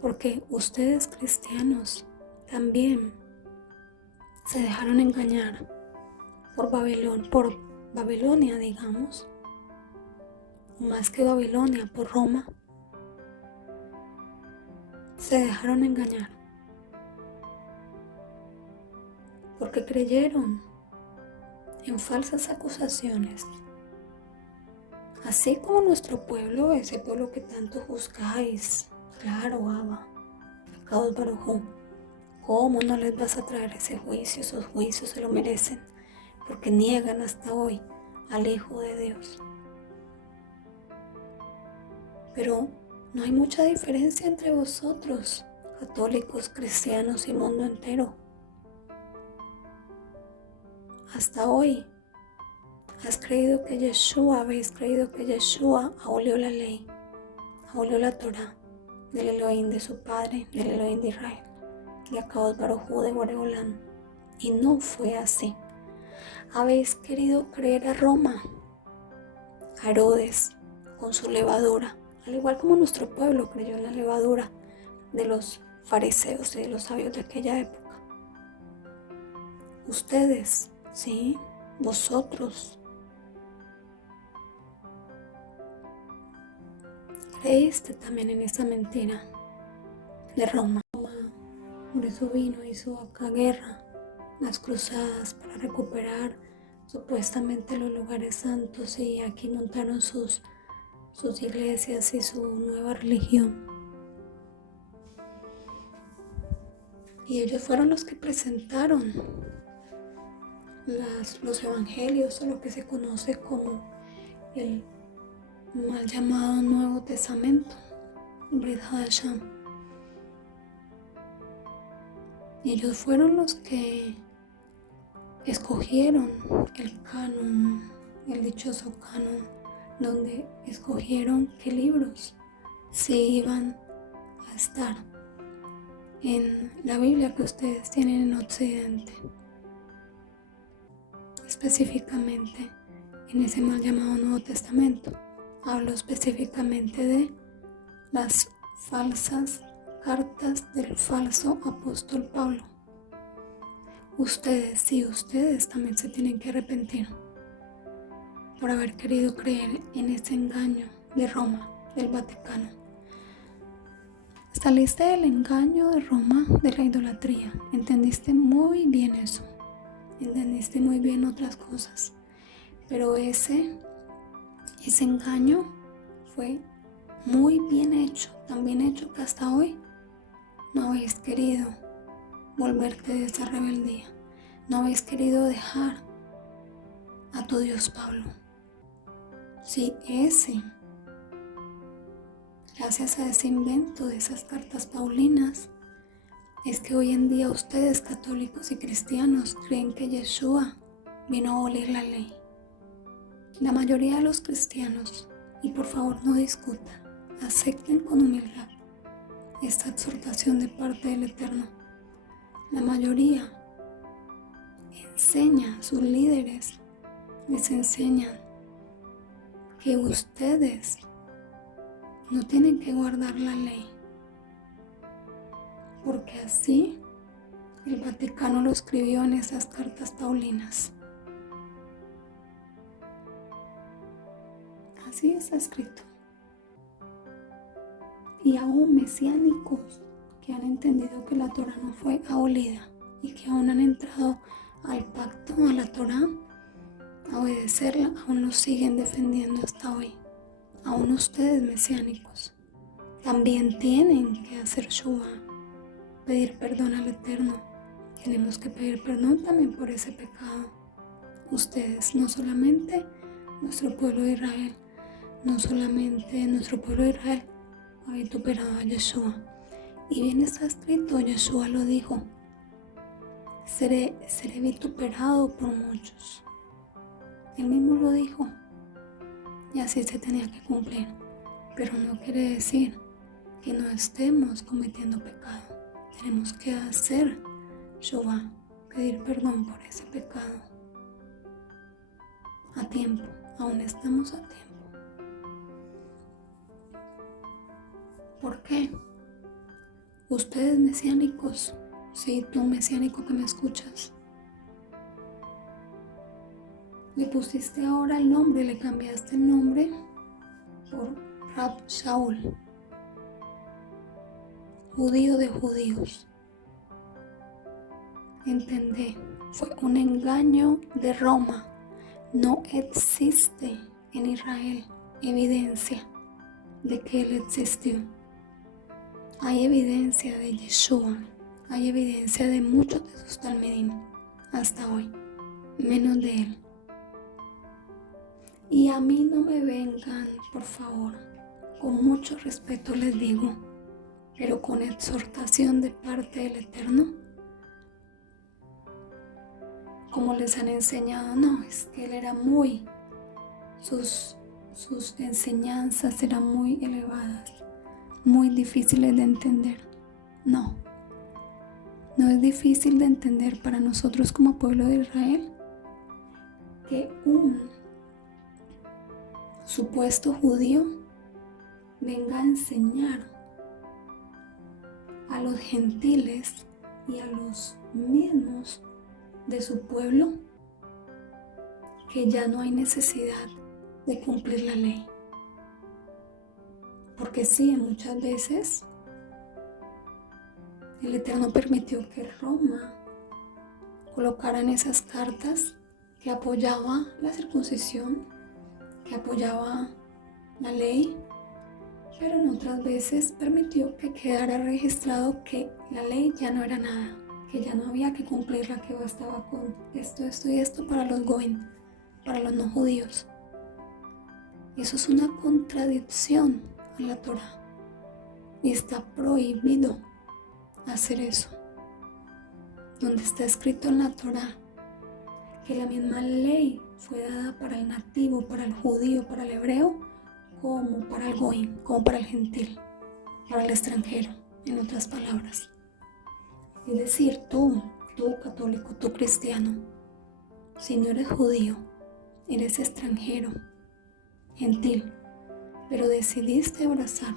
porque ustedes cristianos también se dejaron engañar por Babilonia, digamos, más que Babilonia, por Roma. Se dejaron engañar porque creyeron en falsas acusaciones. Así como nuestro pueblo, ese pueblo que tanto juzgáis, claro, Abba, Kadosh Baruj Hu, ¿cómo no les vas a traer ese juicio? Esos juicios se lo merecen, porque niegan hasta hoy al Hijo de Dios. Pero no hay mucha diferencia entre vosotros, católicos, cristianos y mundo entero. Hasta hoy habéis creído que Yeshua abolió la ley, abolió la Torah del Elohim de su padre, del Elohim de Israel, de Kadosh Baruj Hu de Boreolam. Y no fue así. Habéis querido creer a Roma, a Herodes con su levadura, al igual como nuestro pueblo creyó en la levadura de los fariseos y de los sabios de aquella época. Ustedes, sí, vosotros, creíste también en esa mentira de Roma. Por eso hizo acá guerra, las cruzadas para recuperar supuestamente los lugares santos, y aquí montaron sus iglesias y su nueva religión. Y ellos fueron los que presentaron los evangelios, o lo que se conoce como el mal llamado Nuevo Testamento, Brit Hadasham. Y ellos fueron los que escogieron el canon, el dichoso canon, donde escogieron qué libros sí iban a estar en la Biblia que ustedes tienen en Occidente, específicamente en ese mal llamado Nuevo Testamento. Hablo específicamente de las falsas cartas del falso apóstol Pablo. Ustedes también se tienen que arrepentir por haber querido creer en ese engaño de Roma, del Vaticano. Saliste del engaño de Roma, de la idolatría. Entendiste muy bien eso. Entendiste muy bien otras cosas. Pero ese engaño fue muy bien hecho, tan bien hecho que hasta hoy no habéis querido volverte de esa rebeldía. No habéis querido dejar a tu Dios Pablo. Sí, gracias a ese invento de esas cartas paulinas, es que hoy en día ustedes, católicos y cristianos, creen que Yeshua vino a abolir la ley. La mayoría de los cristianos, y por favor no discutan, acepten con humildad esta exhortación de parte del Eterno. La mayoría enseña, sus líderes les enseñan que ustedes no tienen que guardar la ley, porque así el Vaticano lo escribió en esas cartas paulinas. Así está escrito. Y aún mesiánicos que han entendido que la Torá no fue abolida y que aún han entrado al pacto, a la Torá, a obedecerla, aún lo siguen defendiendo hasta hoy. Aún ustedes mesiánicos también tienen que hacer shuvá, pedir perdón al Eterno. Tenemos que pedir perdón también por ese pecado. Ustedes, no solamente nuestro pueblo de Israel, no solamente nuestro pueblo de Israel ha vituperado a Yeshua. Y bien está escrito, Yeshua lo dijo: seré vituperado por muchos. Él mismo lo dijo. Y así se tenía que cumplir. Pero no quiere decir que no estemos cometiendo pecado. Tenemos que hacer shuvá, pedir perdón por ese pecado. A tiempo, aún estamos a tiempo. ¿Por qué? Ustedes mesiánicos, sí, tú mesiánico que me escuchas, le pusiste ahora el nombre, le cambiaste el nombre por Rab Shaul, judío de judíos. Entendé, fue un engaño de Roma. No existe en Israel evidencia de que él existió. Hay evidencia de Yeshua, hay evidencia de muchos de sus talmidim hasta hoy, menos de él. Y a mí no me vengan, por favor, con mucho respeto les digo, pero con exhortación de parte del Eterno, como les han enseñado, no, es que él era sus enseñanzas eran muy elevadas, muy difíciles de entender. No es difícil de entender para nosotros como pueblo de Israel que un supuesto judío venga a enseñar a los gentiles y a los mismos de su pueblo que ya no hay necesidad de cumplir la ley. Porque sí, muchas veces el Eterno permitió que Roma colocara en esas cartas que apoyaba la circuncisión, que apoyaba la ley, pero en otras veces permitió que quedara registrado que la ley ya no era nada, que ya no había que cumplirla, que bastaba con esto y esto para los goim, para los no judíos. Eso es una contradicción a la Torá y está prohibido hacer eso. Donde está escrito en la Torá que la misma ley fue dada para el nativo, para el judío, para el hebreo, como para el goim, como para el gentil, para el extranjero, en otras palabras. Es decir, tú católico, tú cristiano, si no eres judío, eres extranjero, gentil, pero decidiste abrazar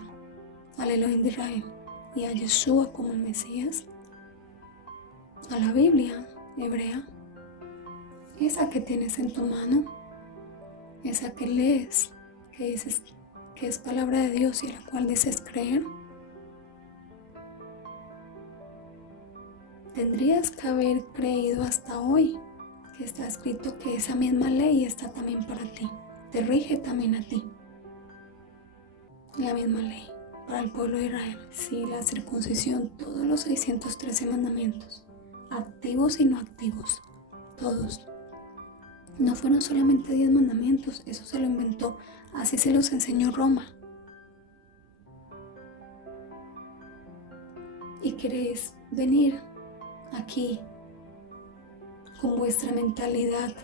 al Elohim de Israel y a Yeshua como el Mesías, a la Biblia hebrea, esa que tienes en tu mano, esa que lees, que dices que es palabra de Dios y a la cual dices creer, tendrías que haber creído hasta hoy que está escrito que esa misma ley está también para ti, te rige también a ti. La misma ley para el pueblo de Israel, sí, la circuncisión, todos los 613 mandamientos, activos y no activos, todos. No fueron solamente 10 mandamientos, eso se lo inventó, así se los enseñó Roma. Y queréis venir aquí con vuestra mentalidad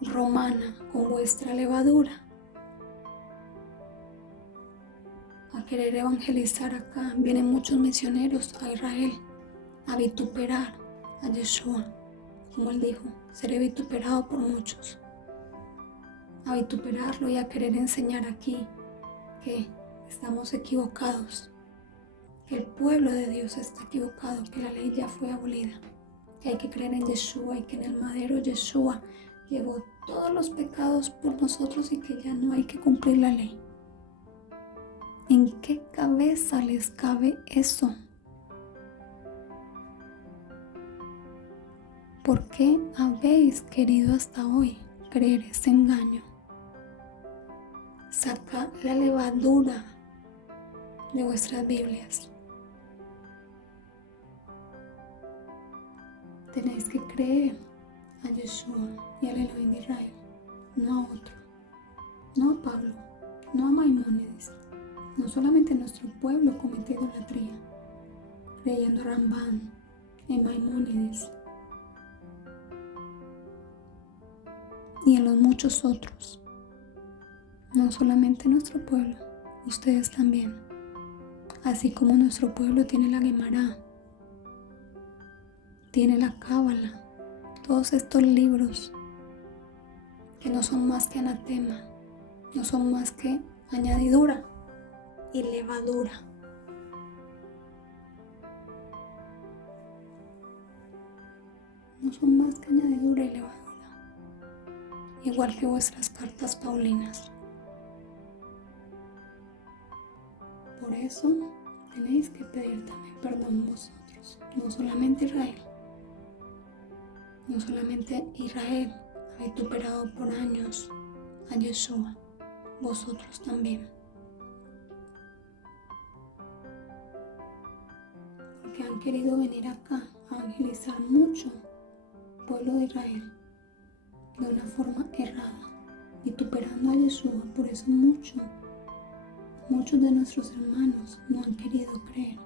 romana, con vuestra levadura, a querer evangelizar acá. Vienen muchos misioneros a Israel a vituperar a Yeshua, como él dijo, seré vituperado por muchos. a vituperarlo y a querer enseñar aquí que estamos equivocados, que el pueblo de Dios está equivocado, que la ley ya fue abolida, que hay que creer en Yeshua y que en el madero Yeshua llevó todos los pecados por nosotros y que ya no hay que cumplir la ley. ¿En qué cabeza les cabe eso? ¿Por qué habéis querido hasta hoy creer ese engaño? Saca la levadura de vuestras Biblias. Tenéis que creer a Yeshua y al Elohim de Israel, no a otro, no a Pablo, no a Maimónides. No solamente nuestro pueblo cometió idolatría, creyendo a Rambán, en Maimónides y en los muchos otros. No solamente nuestro pueblo, ustedes también. Así como nuestro pueblo tiene la Gemara, tiene la Cábala, todos estos libros que no son más que anatema, no son más que añadidura y levadura. No son más que añadidura y levadura, igual que vuestras cartas paulinas. Por eso tenéis que pedir también perdón vosotros, no solamente Israel. No solamente Israel ha vituperado por años a Yeshua, vosotros también. Porque han querido venir acá a evangelizar mucho al pueblo de Israel de una forma errada, vituperando a Yeshua. Por eso muchos de nuestros hermanos no han querido creer.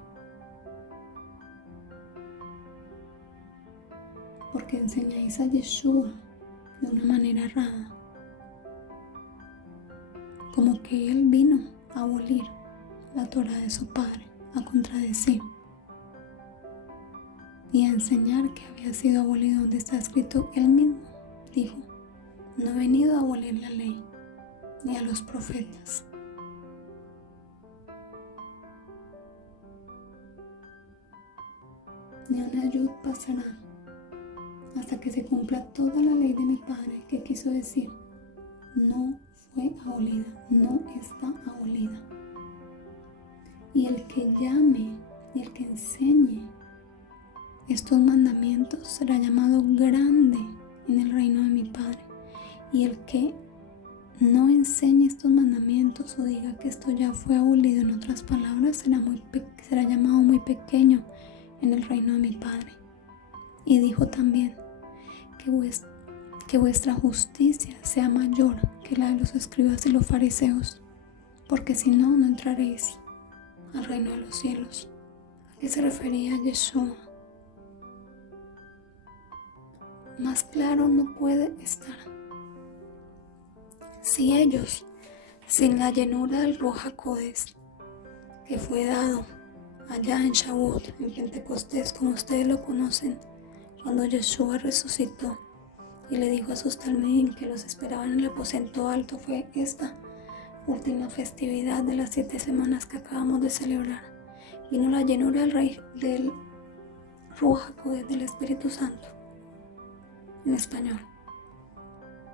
Porque enseñáis a Yeshua de una manera errada, como que Él vino a abolir la Torah de su padre, a contradecir y a enseñar que había sido abolido donde está escrito. Él mismo dijo: no he venido a abolir la ley ni a los profetas. Ni una yud pasará hasta que se cumpla toda la ley de mi padre, que quiso decir, no fue abolida, no está abolida. Y el que llame y el que enseñe estos mandamientos será llamado grande en el reino de mi Padre. Y el que no enseñe estos mandamientos o diga que esto ya fue abolido, en otras palabras, será llamado muy pequeño en el reino de mi Padre. Y dijo también que vuestra justicia sea mayor que la de los escribas y los fariseos, porque si no, no entraréis al reino de los cielos. ¿A qué se refería Yeshua? Más claro no puede estar. Si ellos, sin la llenura del Ruach HaKodesh, que fue dado allá en Shavuot, en Pentecostés, como ustedes lo conocen, cuando Yeshua resucitó y le dijo a sus talmidim que los esperaban en el aposento alto, fue esta última festividad de las 7 semanas que acabamos de celebrar. Vino la llenura del Ruach HaKodesh, del Espíritu Santo, en español,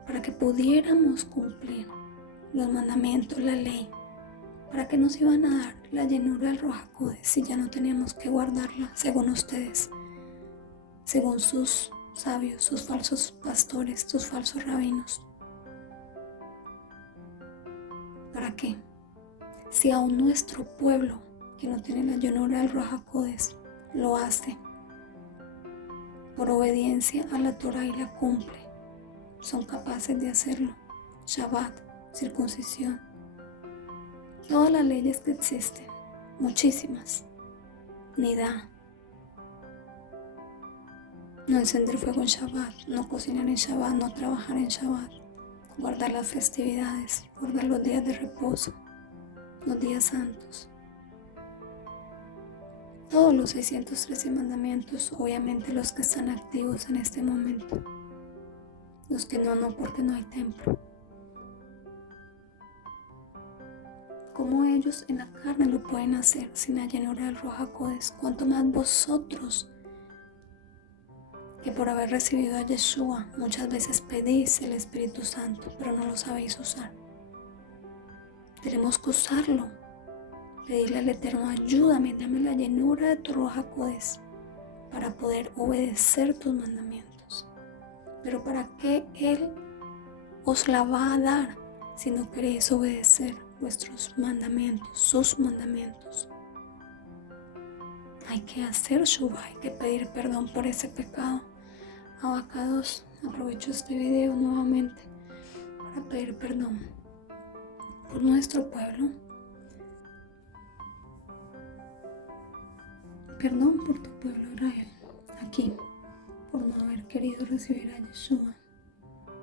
para que pudiéramos cumplir los mandamientos, la ley. ¿Para qué nos iban a dar la llenura del Ruach HaKodesh si ya no teníamos que guardarla según ustedes, según sus sabios, sus falsos pastores, sus falsos rabinos? ¿Para qué? Si aún nuestro pueblo, que no tiene la llenura del Ruach HaKodesh, lo hace por obediencia a la Torah y la cumple, son capaces de hacerlo. Shabbat, circuncisión, todas las leyes que existen, muchísimas. Nidá, no encender fuego en Shabbat, no cocinar en Shabbat, no trabajar en Shabbat, guardar las festividades, guardar los días de reposo, los días santos. Todos los 613 mandamientos, obviamente los que están activos en este momento. Los que no, porque no hay templo. como ellos en la carne lo pueden hacer sin la llenura del Ruach HaKodes, cuanto más vosotros, que por haber recibido a Yeshua muchas veces pedís el Espíritu Santo, pero no lo sabéis usar. Tenemos que usarlo, pedirle al Eterno: ayúdame, dame la llenura de tu Ruach HaKodes para poder obedecer tus mandamientos. Pero ¿para qué Él os la va a dar si no queréis obedecer vuestros mandamientos, sus mandamientos? Hay que hacer Shuvah, hay que pedir perdón por ese pecado. Abacados, aprovecho este video nuevamente para pedir perdón por nuestro pueblo. Perdón por tu pueblo Israel, aquí, por no haber querido recibir a Yeshua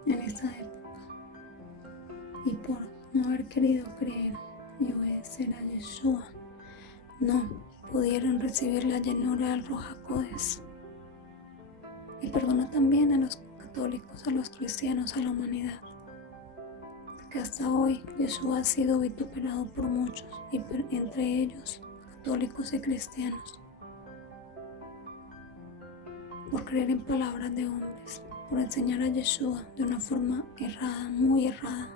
en esa época y por no haber querido creer y obedecer a Yeshua. No pudieron recibir la llenura del Ruach HaKodes. Y perdona también a los católicos, a los cristianos, a la humanidad, que hasta hoy Yeshua ha sido vituperado por muchos, y entre ellos católicos y cristianos, por creer en palabras de hombres, por enseñar a Yeshua de una forma errada, muy errada.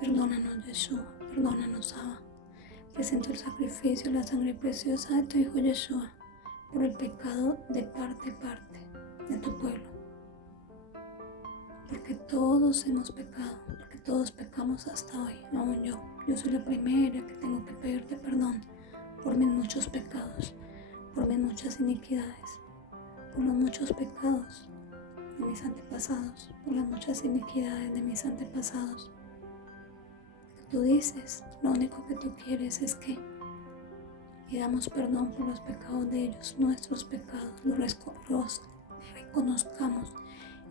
Perdónanos, Yeshua, perdónanos, Abba. Presento el sacrificio, la sangre preciosa de tu Hijo Yeshua, por el pecado de parte de tu pueblo. Porque todos hemos pecado, porque todos pecamos hasta hoy, aún yo. Yo soy la primera que tengo que pedirte perdón por mis muchos pecados, por mis muchas iniquidades, por los muchos pecados de mis antepasados, por las muchas iniquidades de mis antepasados. Tú dices, lo único que tú quieres es que pidamos perdón por los pecados de ellos, nuestros pecados, los reconozcamos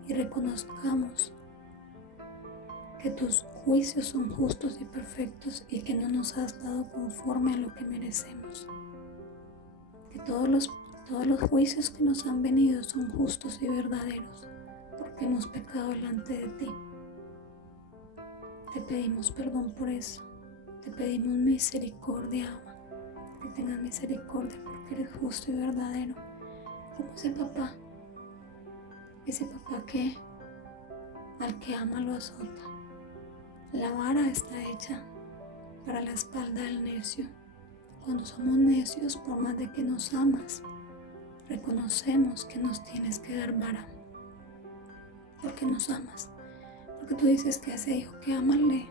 y reconozcamos que tus juicios son justos y perfectos y que no nos has dado conforme a lo que merecemos. Que todos los juicios que nos han venido son justos y verdaderos, porque hemos pecado delante de ti. Te pedimos perdón por eso. Te pedimos misericordia, Abba. Que tengas misericordia porque eres justo y verdadero. Como ese papá que al que ama lo azota. La vara está hecha para la espalda del necio. Cuando somos necios, por más de que nos amas, reconocemos que nos tienes que dar vara. Porque nos amas. Porque tú dices que a ese hijo que amas le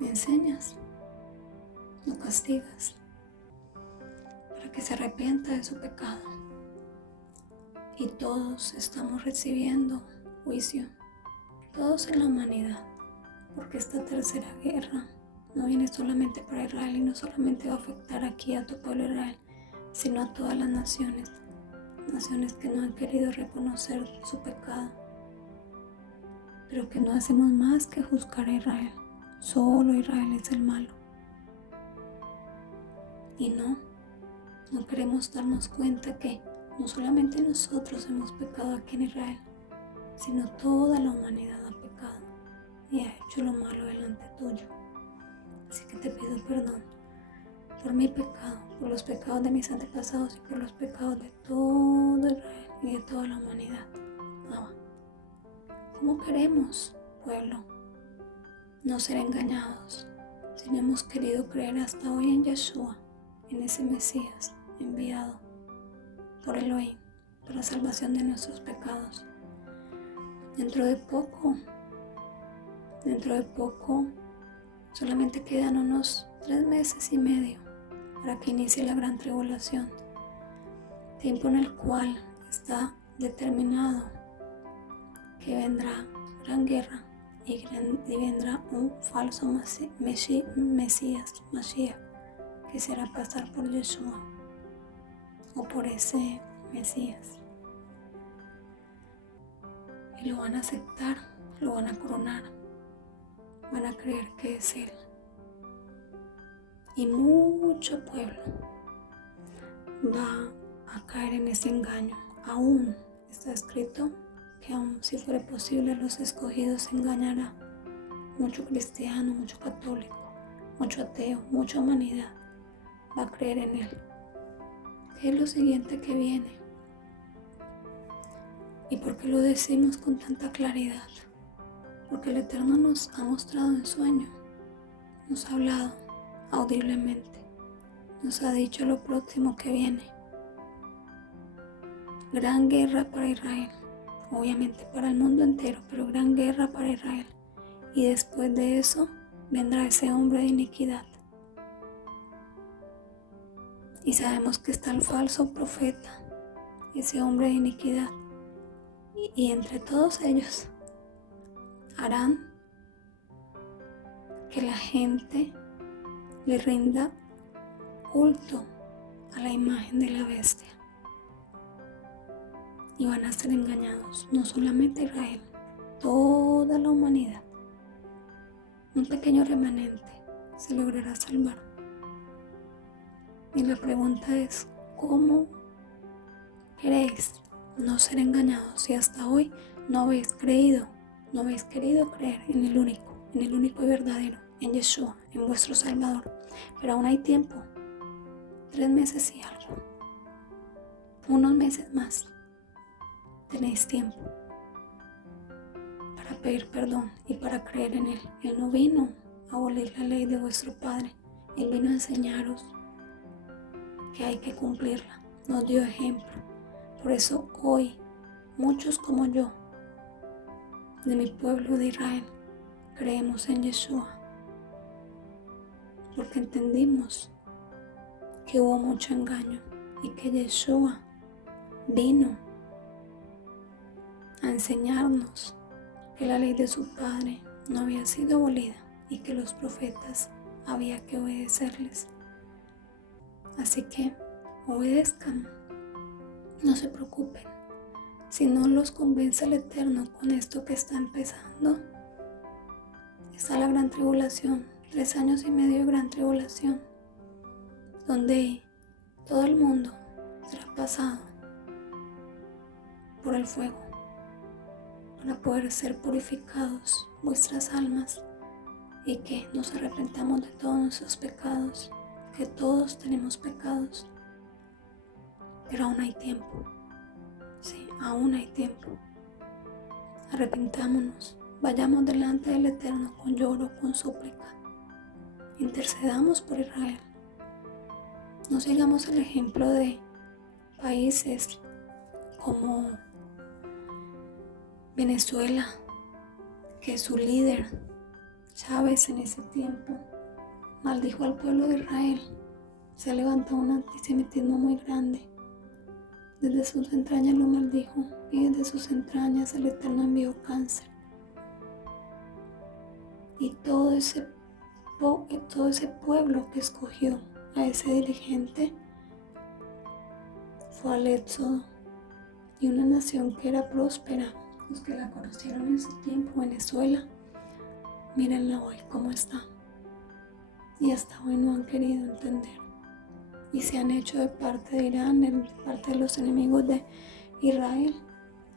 enseñas, no castigas, para que se arrepienta de su pecado. Y todos estamos recibiendo juicio, todos en la humanidad, porque esta tercera guerra no viene solamente para Israel y no solamente va a afectar aquí a tu pueblo Israel, sino a todas las naciones que no han querido reconocer su pecado, pero que no hacemos más que juzgar a Israel. Solo Israel es el malo. Y no queremos darnos cuenta que no solamente nosotros hemos pecado aquí en Israel, sino toda la humanidad ha pecado y ha hecho lo malo delante tuyo. Así que te pido perdón por mi pecado, por los pecados de mis antepasados y por los pecados de todo Israel y de toda la humanidad. Abba, ¿cómo queremos, pueblo, no ser engañados si no hemos querido creer hasta hoy en Yeshua, en ese Mesías enviado por Elohim para la salvación de nuestros pecados? Dentro de poco, solamente quedan unos 3 meses y medio para que inicie la gran tribulación, tiempo en el cual está determinado que vendrá gran guerra y vendrá un falso Mesías, Mashiach, que será pasar por Yeshua o por ese Mesías. Y lo van a aceptar, lo van a coronar, van a creer que es Él. Y mucho pueblo va a caer en ese engaño. Aún está escrito que aún si fuera posible los escogidos se engañará. Mucho cristiano, mucho católico mucho ateo, mucha humanidad va a creer en Él. ¿Qué es lo siguiente que viene? ¿Y por qué lo decimos con tanta claridad? Porque el Eterno nos ha mostrado en sueño, nos ha hablado audiblemente, nos ha dicho lo próximo que viene. Gran guerra para Israel, obviamente para el mundo entero, pero gran guerra para Israel. Y después de eso vendrá ese hombre de iniquidad. Y sabemos que está el falso profeta, ese hombre de iniquidad. Y entre todos ellos harán que la gente le rinda culto a la imagen de la bestia. Y van a ser engañados, no solamente Israel, toda la humanidad. Un pequeño remanente se logrará salvar. Y la pregunta es, ¿cómo queréis no ser engañados si hasta hoy no habéis querido creer en el único y verdadero, en Yeshua, en vuestro Salvador? Pero aún hay tiempo, 3 meses y algo, unos meses más, tenéis tiempo para pedir perdón y para creer en Él. Él no vino a abolir la ley de vuestro Padre, Él vino a enseñaros que hay que cumplirla, nos dio ejemplo. Por eso hoy, muchos como yo, de mi pueblo de Israel, creemos en Yeshua, porque entendimos que hubo mucho engaño y que Yeshua vino a enseñarnos que la ley de su Padre no había sido abolida y que los profetas había que obedecerles. Así que obedezcan, no se preocupen. Si no los convence el Eterno con esto que está empezando, está la gran tribulación, 3 años y medio de gran tribulación, donde todo el mundo será pasado por el fuego para poder ser purificados vuestras almas y que nos arrepentamos de todos nuestros pecados, que todos tenemos pecados, pero aún hay tiempo. Sí, aún hay tiempo. Arrepentámonos, vayamos delante del Eterno con lloro, con súplica. Intercedamos por Israel. No sigamos el ejemplo de países como Venezuela, que su líder, Chávez, en ese tiempo maldijo al pueblo de Israel. Se levantó un antisemitismo muy grande. Desde sus entrañas lo maldijo y desde sus entrañas el Eterno envió cáncer. Y todo ese pueblo que escogió a ese dirigente fue al éxodo. Y una nación que era próspera, los que la conocieron en su tiempo, Venezuela, mírenla hoy cómo está. Y hasta hoy no han querido entender. Y se han hecho de parte de Irán, de parte de los enemigos de Israel,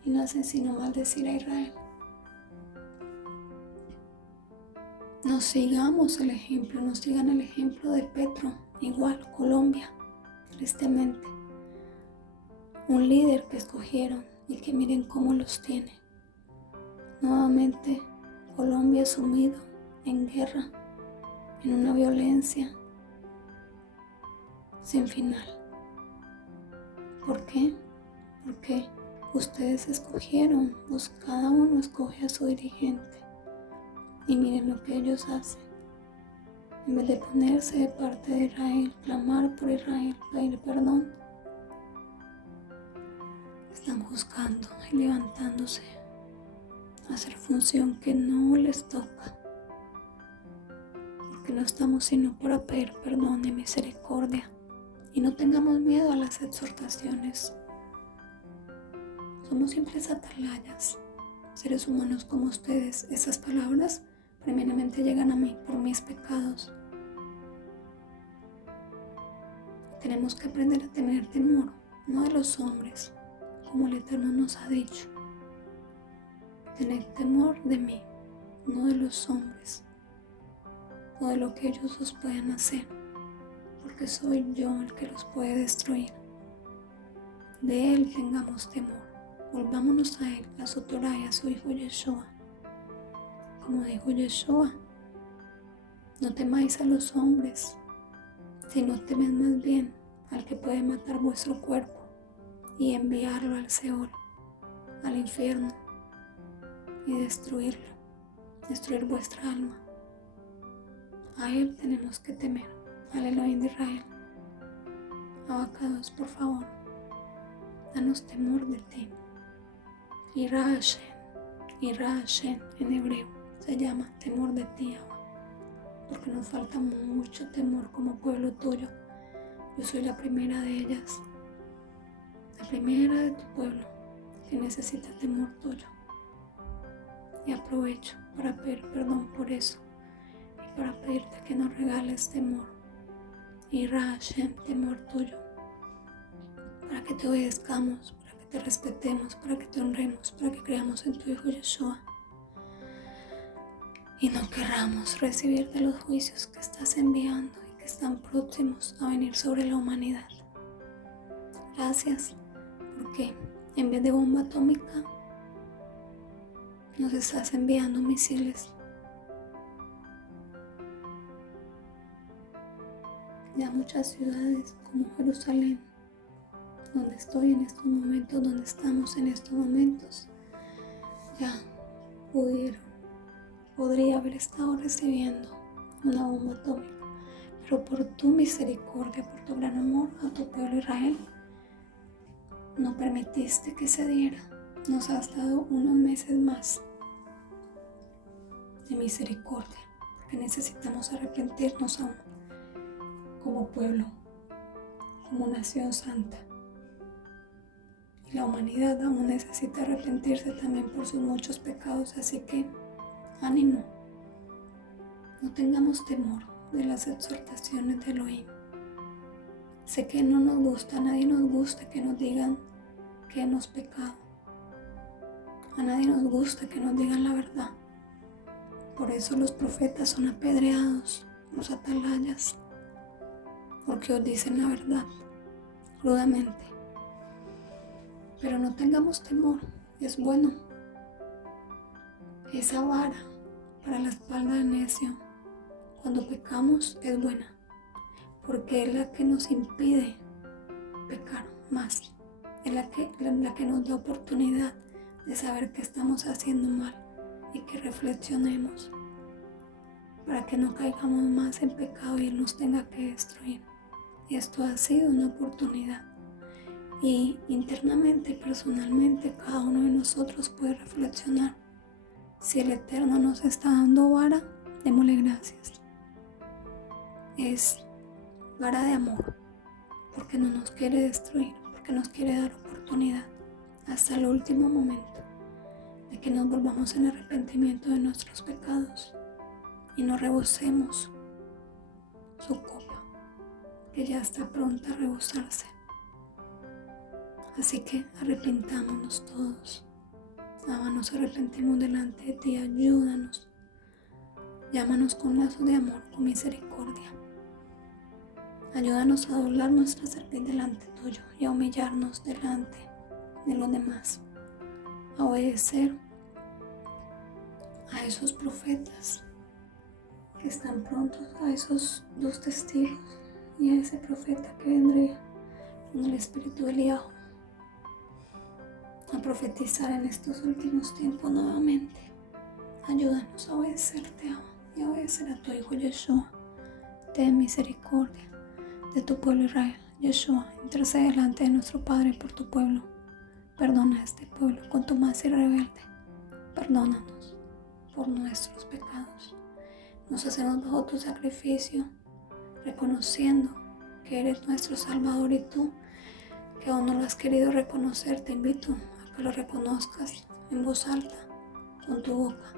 y no hacen sino maldecir a Israel. No sigamos el ejemplo, no sigan el ejemplo de Petro, igual Colombia, tristemente. Un líder que escogieron y que miren cómo los tiene. Nuevamente Colombia sumido en guerra, en una violencia sin final. ¿Por qué? Porque ustedes escogieron, pues cada uno escoge a su dirigente. Y miren lo que ellos hacen. En vez de ponerse de parte de Israel, clamar por Israel, pedir perdón, están juzgando y levantándose a hacer función que no les toca. Porque no estamos sino para pedir perdón y misericordia. Y no tengamos miedo a las exhortaciones. Somos simples atalayas, seres humanos como ustedes. Esas palabras primeramente llegan a mí por mis pecados. Tenemos que aprender a tener temor, no de los hombres, como el Eterno nos ha dicho. Tener temor de mí, no de los hombres. o de lo que ellos os puedan hacer, porque soy yo el que los puede destruir. De Él tengamos temor, volvámonos a Él, a su Torah y a su Hijo Yeshua. Como dijo Yeshua, no temáis a los hombres, sino temed más bien al que puede matar vuestro cuerpo y enviarlo al Seol, al infierno, y destruir vuestra alma. A Él tenemos que temer, al Elohim de Israel. Abacados, por favor, danos temor de ti. Ira Hashem en hebreo se llama temor de ti, Abba, porque nos falta mucho temor como pueblo tuyo. Yo soy la primera de ellas, la primera de tu pueblo que necesita temor tuyo. Y aprovecho para pedir perdón por eso y para pedirte que nos regales temor. Ira Hashem, temor tuyo, para que te obedezcamos, para que te respetemos, para que te honremos, para que creamos en tu Hijo Yeshua y no querramos recibir de los juicios que estás enviando y que están próximos a venir sobre la humanidad. Gracias, porque en vez de bomba atómica nos estás enviando misiles. Ya muchas ciudades como Jerusalén, donde estoy en estos momentos, donde estamos en estos momentos, ya podría haber estado recibiendo una bomba atómica, pero por tu misericordia, por tu gran amor a tu pueblo Israel, no permitiste que se diera. Nos has dado unos meses más de misericordia, porque necesitamos arrepentirnos aún como pueblo, como nación santa. Y la humanidad aún necesita arrepentirse también por sus muchos pecados, así que ánimo, no tengamos temor de las exhortaciones de Elohim. Sé que no nos gusta, a nadie nos gusta que nos digan que hemos pecado. A nadie nos gusta que nos digan la verdad. Por eso los profetas son apedreados, los atalayas, porque os dicen la verdad crudamente. Pero no tengamos temor, es bueno. Esa vara para la espalda del necio, cuando pecamos, es buena, porque es la que nos impide pecar más. Es la que nos da oportunidad de saber que estamos haciendo mal y que reflexionemos para que no caigamos más en pecado y Él nos tenga que destruir. Y esto ha sido una oportunidad. Y internamente, personalmente, cada uno de nosotros puede reflexionar. Si el Eterno nos está dando vara, démosle gracias. Es vara de amor, porque no nos quiere destruir, porque nos quiere dar oportunidad hasta el último momento de que nos volvamos en arrepentimiento de nuestros pecados y no rebosemos su copa, que ya está pronta a rebosarse. Así que arrepintámonos todos. Abba, nos arrepentimos delante de ti, ayúdanos. Llámanos con lazos de amor, con misericordia. Ayúdanos a doblar nuestra cerviz delante tuyo y a humillarnos delante de los demás. A obedecer a esos profetas que están prontos, a esos 2 testigos y a ese profeta que vendrá con el espíritu de Eliahu a profetizar en estos últimos tiempos nuevamente. Ayúdanos a obedecerte, Abba, y a obedecer a tu Hijo Yeshua. Ten misericordia de tu pueblo Israel. Yeshua, intercede delante de nuestro Padre por tu pueblo. Perdona a este pueblo con tu masa rebelde. Perdónanos por nuestros pecados. Nos hacemos bajo tu sacrificio, reconociendo que eres nuestro Salvador, y tú, que aún no lo has querido reconocer, te invito a que lo reconozcas en voz alta, con tu boca,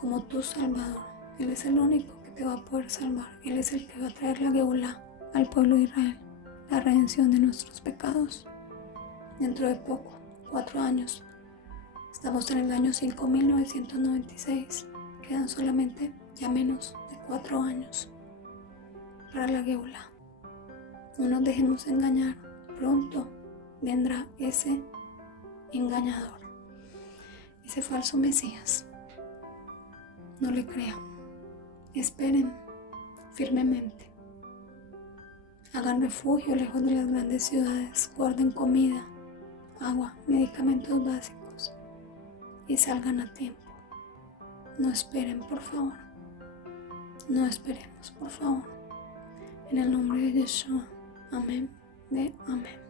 como tu Salvador. Él es el único que te va a poder salvar. Él es el que va a traer la Geulá al pueblo de Israel, la redención de nuestros pecados. Dentro de poco, 4 años, estamos en el año 5996, quedan solamente ya menos de 4 años para la Geulá. No nos dejemos engañar. Pronto vendrá ese engañador, ese falso Mesías. No le crean. Esperen firmemente. Hagan refugio lejos de las grandes ciudades. Guarden comida, agua, medicamentos básicos y salgan a tiempo. No esperen, por favor. No esperemos, por favor. En el nombre de Yeshua. Amén. Amén.